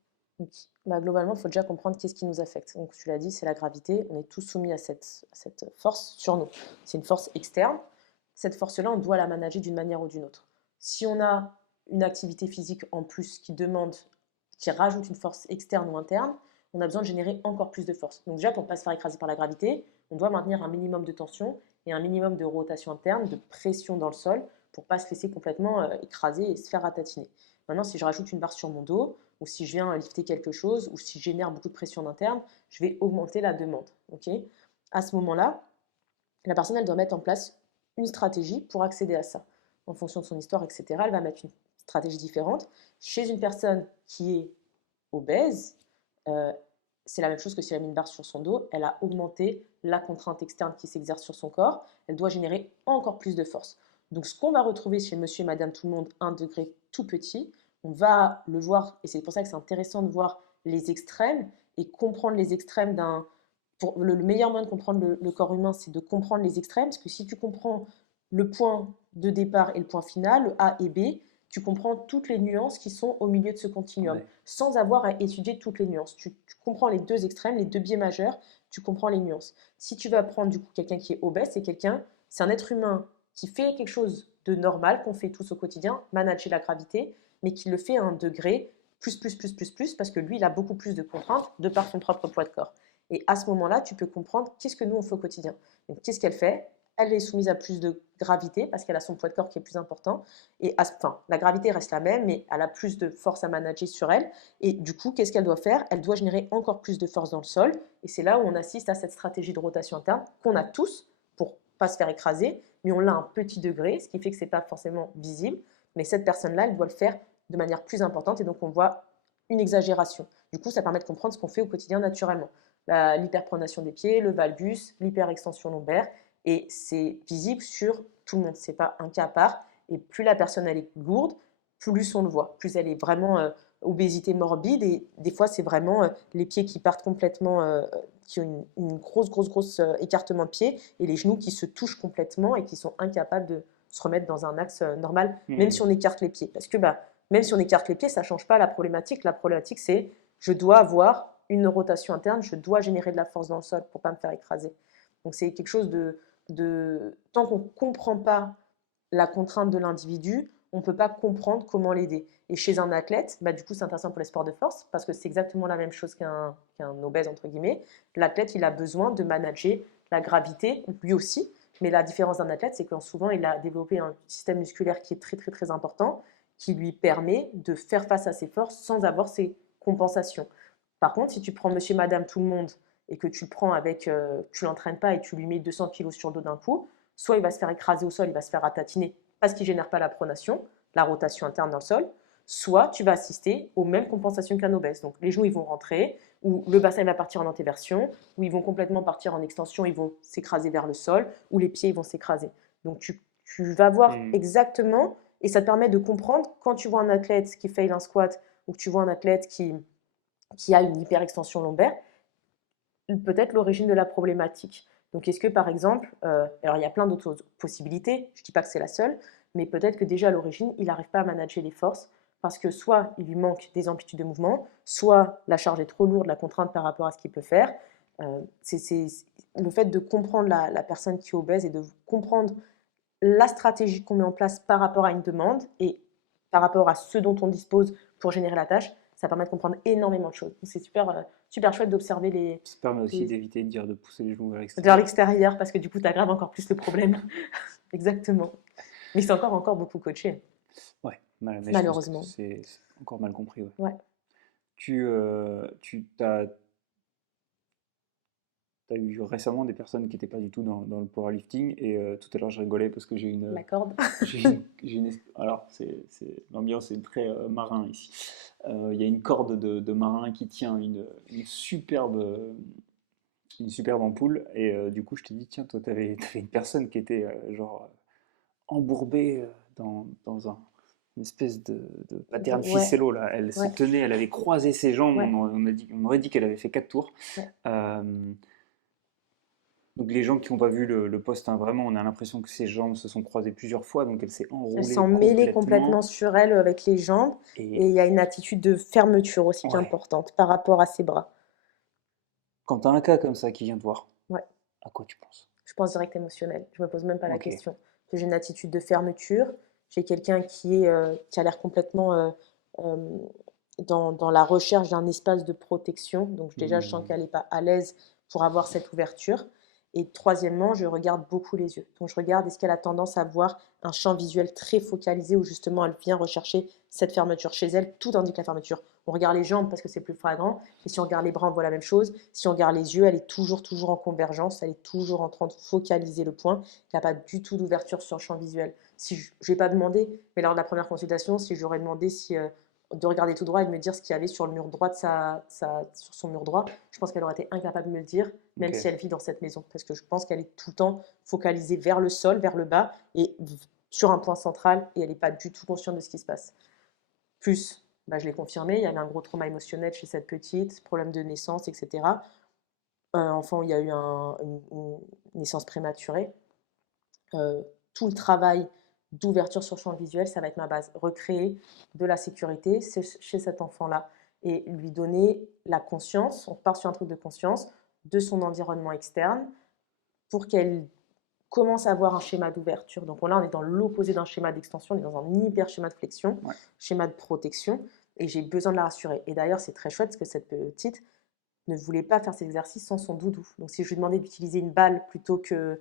Donc, bah, globalement, il faut déjà comprendre qu'est-ce qui nous affecte. Donc, tu l'as dit, c'est la gravité. On est tous soumis à cette force sur nous. C'est une force externe. Cette force-là, on doit la manager d'une manière ou d'une autre. Si on a une activité physique en plus qui rajoute une force externe ou interne, on a besoin de générer encore plus de force. Donc déjà, pour ne pas se faire écraser par la gravité, on doit maintenir un minimum de tension et un minimum de rotation interne, de pression dans le sol, pour ne pas se laisser complètement écraser et se faire ratatiner. Maintenant, si je rajoute une barre sur mon dos, ou si je viens lifter quelque chose, ou si je génère beaucoup de pression interne, je vais augmenter la demande. Okay, à ce moment-là, la personne, elle doit mettre en place une stratégie pour accéder à ça. En fonction de son histoire, etc., elle va mettre une stratégie différente. Chez une personne qui est obèse, euh, c'est la même chose que si elle a mis une barre sur son dos, elle a augmenté la contrainte externe qui s'exerce sur son corps, elle doit générer encore plus de force. Donc ce qu'on va retrouver chez monsieur et madame tout le monde, un degré tout petit, on va le voir, et c'est pour ça que c'est intéressant de voir les extrêmes et comprendre les extrêmes le meilleur moyen de comprendre le corps humain, c'est de comprendre les extrêmes, parce que si tu comprends le point de départ et le point final, le A et B, tu comprends toutes les nuances qui sont au milieu de ce continuum, Ouais. sans avoir à étudier toutes les nuances. Tu comprends les deux extrêmes, les deux biais majeurs, tu comprends les nuances. Si tu vas prendre du coup quelqu'un qui est obèse, c'est un être humain qui fait quelque chose de normal, qu'on fait tous au quotidien, manager la gravité, mais qui le fait à un degré plus, parce que lui, il a beaucoup plus de contraintes de par son propre poids de corps. Et à ce moment-là, tu peux comprendre qu'est-ce que nous, on fait au quotidien. Donc, qu'est-ce qu'elle fait? Elle est soumise à plus de gravité parce qu'elle a son poids de corps qui est plus important. Et enfin, la gravité reste la même, mais elle a plus de force à manager sur elle. Et du coup, qu'est-ce qu'elle doit faire? Elle doit générer encore plus de force dans le sol. Et c'est là où on assiste à cette stratégie de rotation interne qu'on a tous pour pas se faire écraser, mais on l'a à un petit degré, ce qui fait que c'est pas forcément visible. Mais cette personne-là, elle doit le faire de manière plus importante et donc on voit une exagération. Du coup, ça permet de comprendre ce qu'on fait au quotidien naturellement. L'hyperpronation des pieds, le valgus, l'hyperextension lombaire, et c'est visible sur tout le monde. C'est pas un cas à part. Et plus la personne elle est lourde, plus on le voit, plus elle est vraiment obésité morbide. Et des fois, c'est vraiment les pieds qui partent complètement, qui ont une grosse écartement de pied, et les genoux qui se touchent complètement et qui sont incapables de se remettre dans un axe normal, même Hmm. si on écarte les pieds. Parce que même si on écarte les pieds, ça ne change pas la problématique. La problématique, c'est je dois avoir une rotation interne, je dois générer de la force dans le sol pour ne pas me faire écraser. Donc c'est quelque chose tant qu'on ne comprend pas la contrainte de l'individu, on ne peut pas comprendre comment l'aider. Et chez un athlète, du coup, c'est intéressant pour les sports de force parce que c'est exactement la même chose qu'un obèse, entre guillemets. L'athlète, il a besoin de manager la gravité, lui aussi. Mais la différence d'un athlète, c'est que souvent, il a développé un système musculaire qui est très important, qui lui permet de faire face à ses forces sans avoir ses compensations. Par contre, si tu prends monsieur, madame, tout le monde et que tu le prends tu l'entraînes pas et tu lui mets 200 kilos sur le dos d'un coup, soit il va se faire écraser au sol, il va se faire ratatiner parce qu'il ne génère pas la pronation, la rotation interne dans le sol, soit tu vas assister aux mêmes compensations qu'un obèse. Donc les genoux ils vont rentrer, ou le bassin il va partir en antéversion, ou ils vont complètement partir en extension, ils vont s'écraser vers le sol, ou les pieds ils vont s'écraser. Donc tu vas voir Hmm. exactement, et ça te permet de comprendre quand tu vois un athlète qui fail un squat, ou que tu vois un athlète qui a une hyperextension lombaire, peut-être l'origine de la problématique. Donc, est-ce que par exemple, alors il y a plein d'autres possibilités, je ne dis pas que c'est la seule, mais peut-être que déjà à l'origine, il n'arrive pas à manager les forces parce que soit il lui manque des amplitudes de mouvement, soit la charge est trop lourde, la contrainte par rapport à ce qu'il peut faire. C'est le fait de comprendre la personne qui est obèse et de comprendre la stratégie qu'on met en place par rapport à une demande et par rapport à ce dont on dispose pour générer la tâche, ça permet de comprendre énormément de choses. C'est super chouette d'observer Ça permet aussi les d'éviter de dire de pousser les genoux vers vers l'extérieur. l'extérieur parce que du coup, tu aggraves encore plus le problème. Exactement. Mais c'est encore beaucoup coaché, Ouais, mais je pense que malheureusement. c'est encore mal compris. Ouais. Ouais. Tu t'as as eu récemment des personnes qui n'étaient pas du tout dans le powerlifting. Et tout à l'heure, je rigolais parce que La corde. alors, l'ambiance est très marin ici. Il y a une corde de marin qui tient une superbe ampoule. Et du coup, je t'ai dit, tiens, toi, tu avais une personne qui était genre embourbée une espèce de pattern Ouais, ficello là. Elle se ouais, tenait, elle avait croisé ses jambes. ouais, On aurait dit qu'elle avait fait 4 tours. ouais. Euh, donc les gens qui n'ont pas vu le post, hein, vraiment, on a l'impression que ses jambes se sont croisées plusieurs fois, donc elle s'est Elle enroulée s'en mêlait complètement complètement. sur elle avec les jambes. Et Et il y a une attitude de fermeture aussi qui est ouais, importante par rapport à ses bras. quand tu as un cas comme ça qui vient te voir, Ouais. à quoi tu penses? Je pense direct émotionnel. Je me pose même pas la Ok. question. Parce que j'ai une attitude de fermeture. J'ai quelqu'un qui a l'air complètement euh, dans la recherche d'un espace de protection. Donc déjà, je sens Hmm. qu'elle n'est pas à l'aise pour avoir cette ouverture. Et troisièmement, je regarde beaucoup les yeux. Donc je regarde, est-ce qu'elle a tendance à avoir un champ visuel très focalisé où justement elle vient rechercher cette fermeture chez elle. Tout indique la fermeture. On regarde les jambes parce que c'est plus flagrant. Et si on regarde les bras, on voit la même chose. Si on regarde les yeux, elle est toujours en convergence. Elle est toujours en train de focaliser le point. Il n'y a pas du tout d'ouverture sur le champ visuel. Si je n'ai pas demandé, mais lors de la première consultation, si j'aurais demandé de regarder tout droit et de me dire ce qu'il y avait sur le mur droit sur son mur droit, je pense qu'elle aurait été incapable de me le dire, même Ok. si elle vit dans cette maison, parce que je pense qu'elle est tout le temps focalisée vers le sol, vers le bas et sur un point central, et elle n'est pas du tout consciente de ce qui se passe. Plus, bah, je l'ai confirmé, il y avait un gros trauma émotionnel chez cette petite, problème de naissance, etc. Enfant, il y a eu une naissance prématurée. Euh, Tout le travail d'ouverture sur le champ visuel, ça va être ma base. Recréer de la sécurité chez cet enfant-là et lui donner la conscience, on part sur un truc de conscience, de son environnement externe pour qu'elle commence à avoir un schéma d'ouverture. Donc là, on est dans l'opposé d'un schéma d'extension, on est dans un hyper schéma de flexion, Ouais. schéma de protection, et j'ai besoin de la rassurer. Et d'ailleurs, c'est très chouette parce que cette petite ne voulait pas faire ces exercices sans son doudou. Donc si je lui demandais d'utiliser une balle plutôt que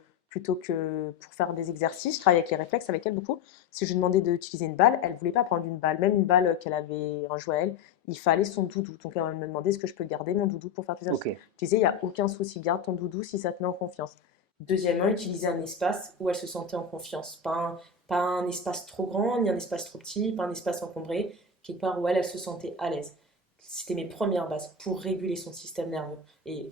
pour faire des exercices, je travaille avec les réflexes avec elle beaucoup. Si je lui demandais d'utiliser une balle, elle ne voulait pas prendre une balle, même une balle qu'elle avait un jouet à elle, il fallait son doudou. Donc elle me demandait est-ce que je peux garder mon doudou pour faire des Ok. exercices. Je disais il n'y a aucun souci, garde ton doudou si ça te met en confiance. Deuxièmement, utiliser un espace où elle se sentait en confiance. Pas un espace trop grand, ni un espace trop petit, pas un espace encombré, quelque part où elle se sentait à l'aise. C'était mes premières bases pour réguler son système nerveux. Et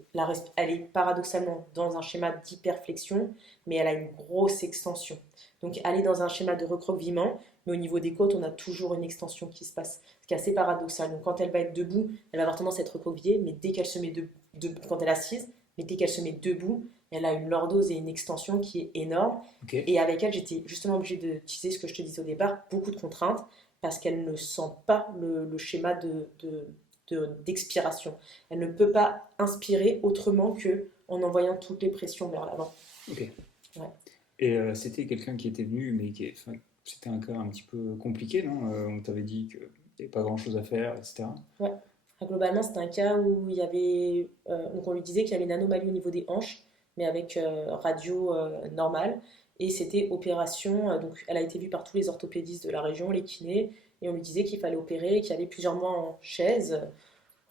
elle est paradoxalement dans un schéma d'hyperflexion, mais elle a une grosse extension. Donc elle est dans un schéma de recroquevillement, mais au niveau des côtes, on a toujours une extension qui se passe, ce qui est assez paradoxal. Donc quand elle va être debout, elle va avoir tendance à être recroquevillée, mais dès qu'elle se met quand elle est assise, mais dès qu'elle se met debout, elle a une lordose et une extension qui est énorme. Ok. Et avec elle, j'étais justement obligée d'utiliser ce que je te disais au départ, beaucoup de contraintes, parce qu'elle ne sent pas le schéma d'expiration. Elle ne peut pas inspirer autrement que en envoyant toutes les pressions vers l'avant. Ok. Ouais. Et c'était quelqu'un qui était venu, mais enfin, c'était un cas un petit peu compliqué, non? On t'avait dit qu'il n'y avait pas grand-chose à faire, etc. Ouais. Globalement, c'était un cas où il y avait. Donc, on lui disait qu'il y avait une anomalie au niveau des hanches, mais avec radio normale. Et c'était opération. Donc, elle a été vue par tous les orthopédistes de la région, les kinés. Et on lui disait qu'il fallait opérer, qu'il y avait plusieurs mois en chaise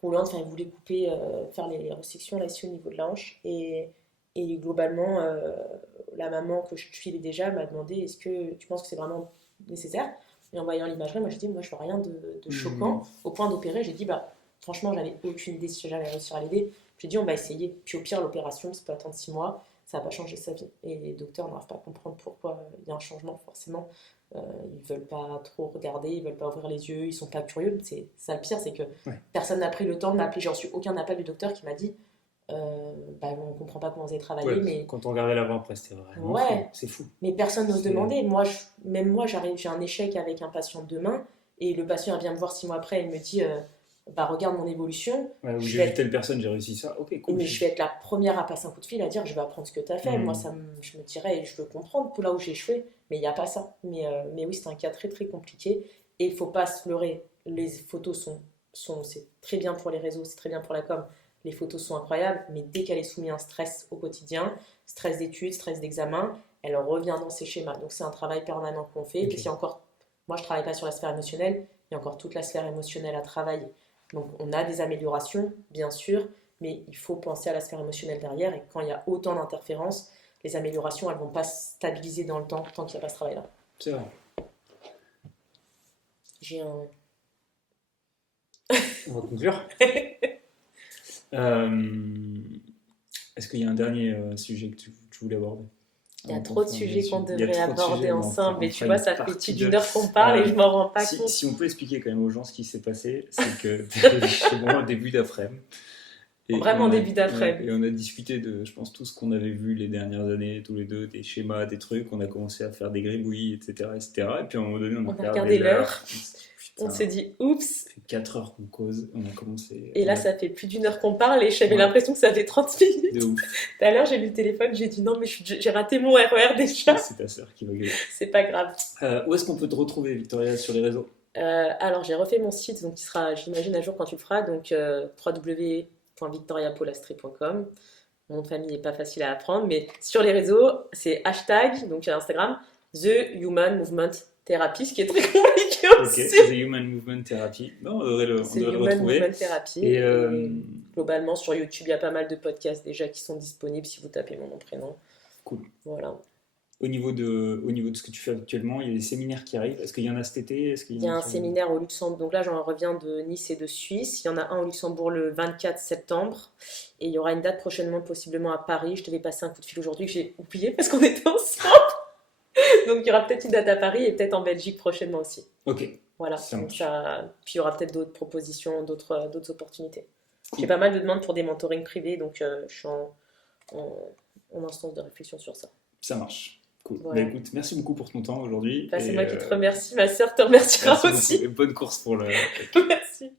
roulante. Enfin, il voulait couper, faire les resections là ici au niveau de la hanche. Et globalement, la maman que je suivais déjà m'a demandé est-ce que tu penses que c'est vraiment nécessaire? Et en voyant l'imagerie, moi j'ai dit moi je vois rien de choquant au point d'opérer. J'ai dit bah franchement j'avais aucune idée si j'allais réussir à l'aider. J'ai dit on va essayer. Puis au pire l'opération ça peut attendre 6 mois, ça va pas changer sa vie. Et les docteurs n'arrivent pas à comprendre pourquoi il y a un changement forcément. Ils veulent pas trop regarder, ils veulent pas ouvrir les yeux, ils sont pas curieux. C'est ça le pire, c'est que Ouais. personne n'a pris le temps de m'appeler. J'ai reçu aucun appel du docteur qui m'a dit bah, on comprend pas comment vous avez travaillé, Ouais, mais quand on regardait l'avant après, c'était vraiment fou. ouais, C'est fou. mais personne n'ose C'est... demander. Même moi, j'ai un échec avec un patient demain, et le patient vient me voir 6 mois après et me dit bah regarde mon évolution. Ouais, où Je j'ai vais vu être, telle personne, j'ai réussi ça. Ok, cool. mais je vais être la première à passer un coup de fil à dire je vais apprendre ce que tu as fait. Moi, Hmm. je me dirais je veux comprendre pour là où j'ai échoué, mais il n'y a pas ça. Mais oui, c'est un cas très très compliqué et il faut pas se leurrer. Les photos c'est très bien pour les réseaux, c'est très bien pour la com. Les photos sont incroyables, mais dès qu'elle est soumise à un stress au quotidien, stress d'études, stress d'examen, elle revient dans ses schémas. Donc c'est un travail permanent qu'on fait. Ok. Puis moi je travaille pas sur la sphère émotionnelle, il y a encore toute la sphère émotionnelle à travailler. Donc on a des améliorations, bien sûr, mais il faut penser à la sphère émotionnelle derrière. Et quand il y a autant d'interférences, les améliorations, elles vont pas se stabiliser dans le temps tant qu'il n'y a pas ce travail-là. C'est vrai. J'ai un... On va conclure. Est-ce qu'il y a un dernier sujet que tu voulais aborder? Il y a Avant trop de qu'on sujets finisse qu'on là-dessus. Il y a devrait trop de aborder sujets, mais ensemble, on mais tu fera vois, une ça fait partie plus deux. d'1 heure qu'on parle et je m'en rends pas Si, compte. si on peut expliquer quand même aux gens ce qui s'est passé, c'est que tu es chez moi au début d'après-midi. Vraiment début d'après-midi. Et on a discuté de, je pense, tout ce qu'on avait vu les dernières années, tous les deux, des schémas, des trucs. On a commencé à faire des gribouillis, etc., etc. Et puis à un moment donné, on a regardé l'heure. Putain, On s'est dit, oups. Ça fait 4 heures qu'on cause. On a commencé. Et là, ça fait plus d'1 heure qu'on parle et j'avais l'impression que ça fait 30 minutes. De ouf. Tout à l'heure, j'ai vu le téléphone, j'ai dit non, mais j'ai raté mon RER déjà. C'est ta sœur qui va gueuler. C'est pas grave. Où est-ce qu'on peut te retrouver, Victoria, sur les réseaux? Alors, j'ai refait mon site, donc qui sera, j'imagine, à jour quand tu le feras. Donc, www.victoriapolastri.com. Mon nom de famille n'est pas facile à apprendre, mais sur les réseaux, c'est hashtag, donc sur Instagram, The Human Movement Therapy, ce qui est très compliqué aussi. Ok, The Human Movement Therapy. Non, on devrait le Human retrouver. Movement Therapy. Et globalement, sur YouTube, il y a pas mal de podcasts déjà qui sont disponibles si vous tapez mon nom, prénom. Cool. Voilà. Au niveau de ce que tu fais actuellement, il y a des séminaires qui arrivent. Est-ce qu'il y en a cet été? Il y a un séminaire au Luxembourg. Donc là, j'en reviens de Nice et de Suisse. Il y en a un au Luxembourg le 24 septembre. Et il y aura une date prochainement, possiblement à Paris. Je devais passer un coup de fil aujourd'hui que j'ai oublié parce qu'on était ensemble. Donc il y aura peut-être une date à Paris et peut-être en Belgique prochainement aussi. Ok. Voilà. Ça Puis il y aura peut-être d'autres propositions, d'autres opportunités. Cool. J'ai pas mal de demandes pour des mentorings privés. Donc je suis en instance de réflexion sur ça. Ça marche. Cool. Voilà. Bah, écoute, merci beaucoup pour ton temps aujourd'hui. C'est moi qui te remercie. Ma sœur te remerciera aussi. Et bonne course pour le... Merci.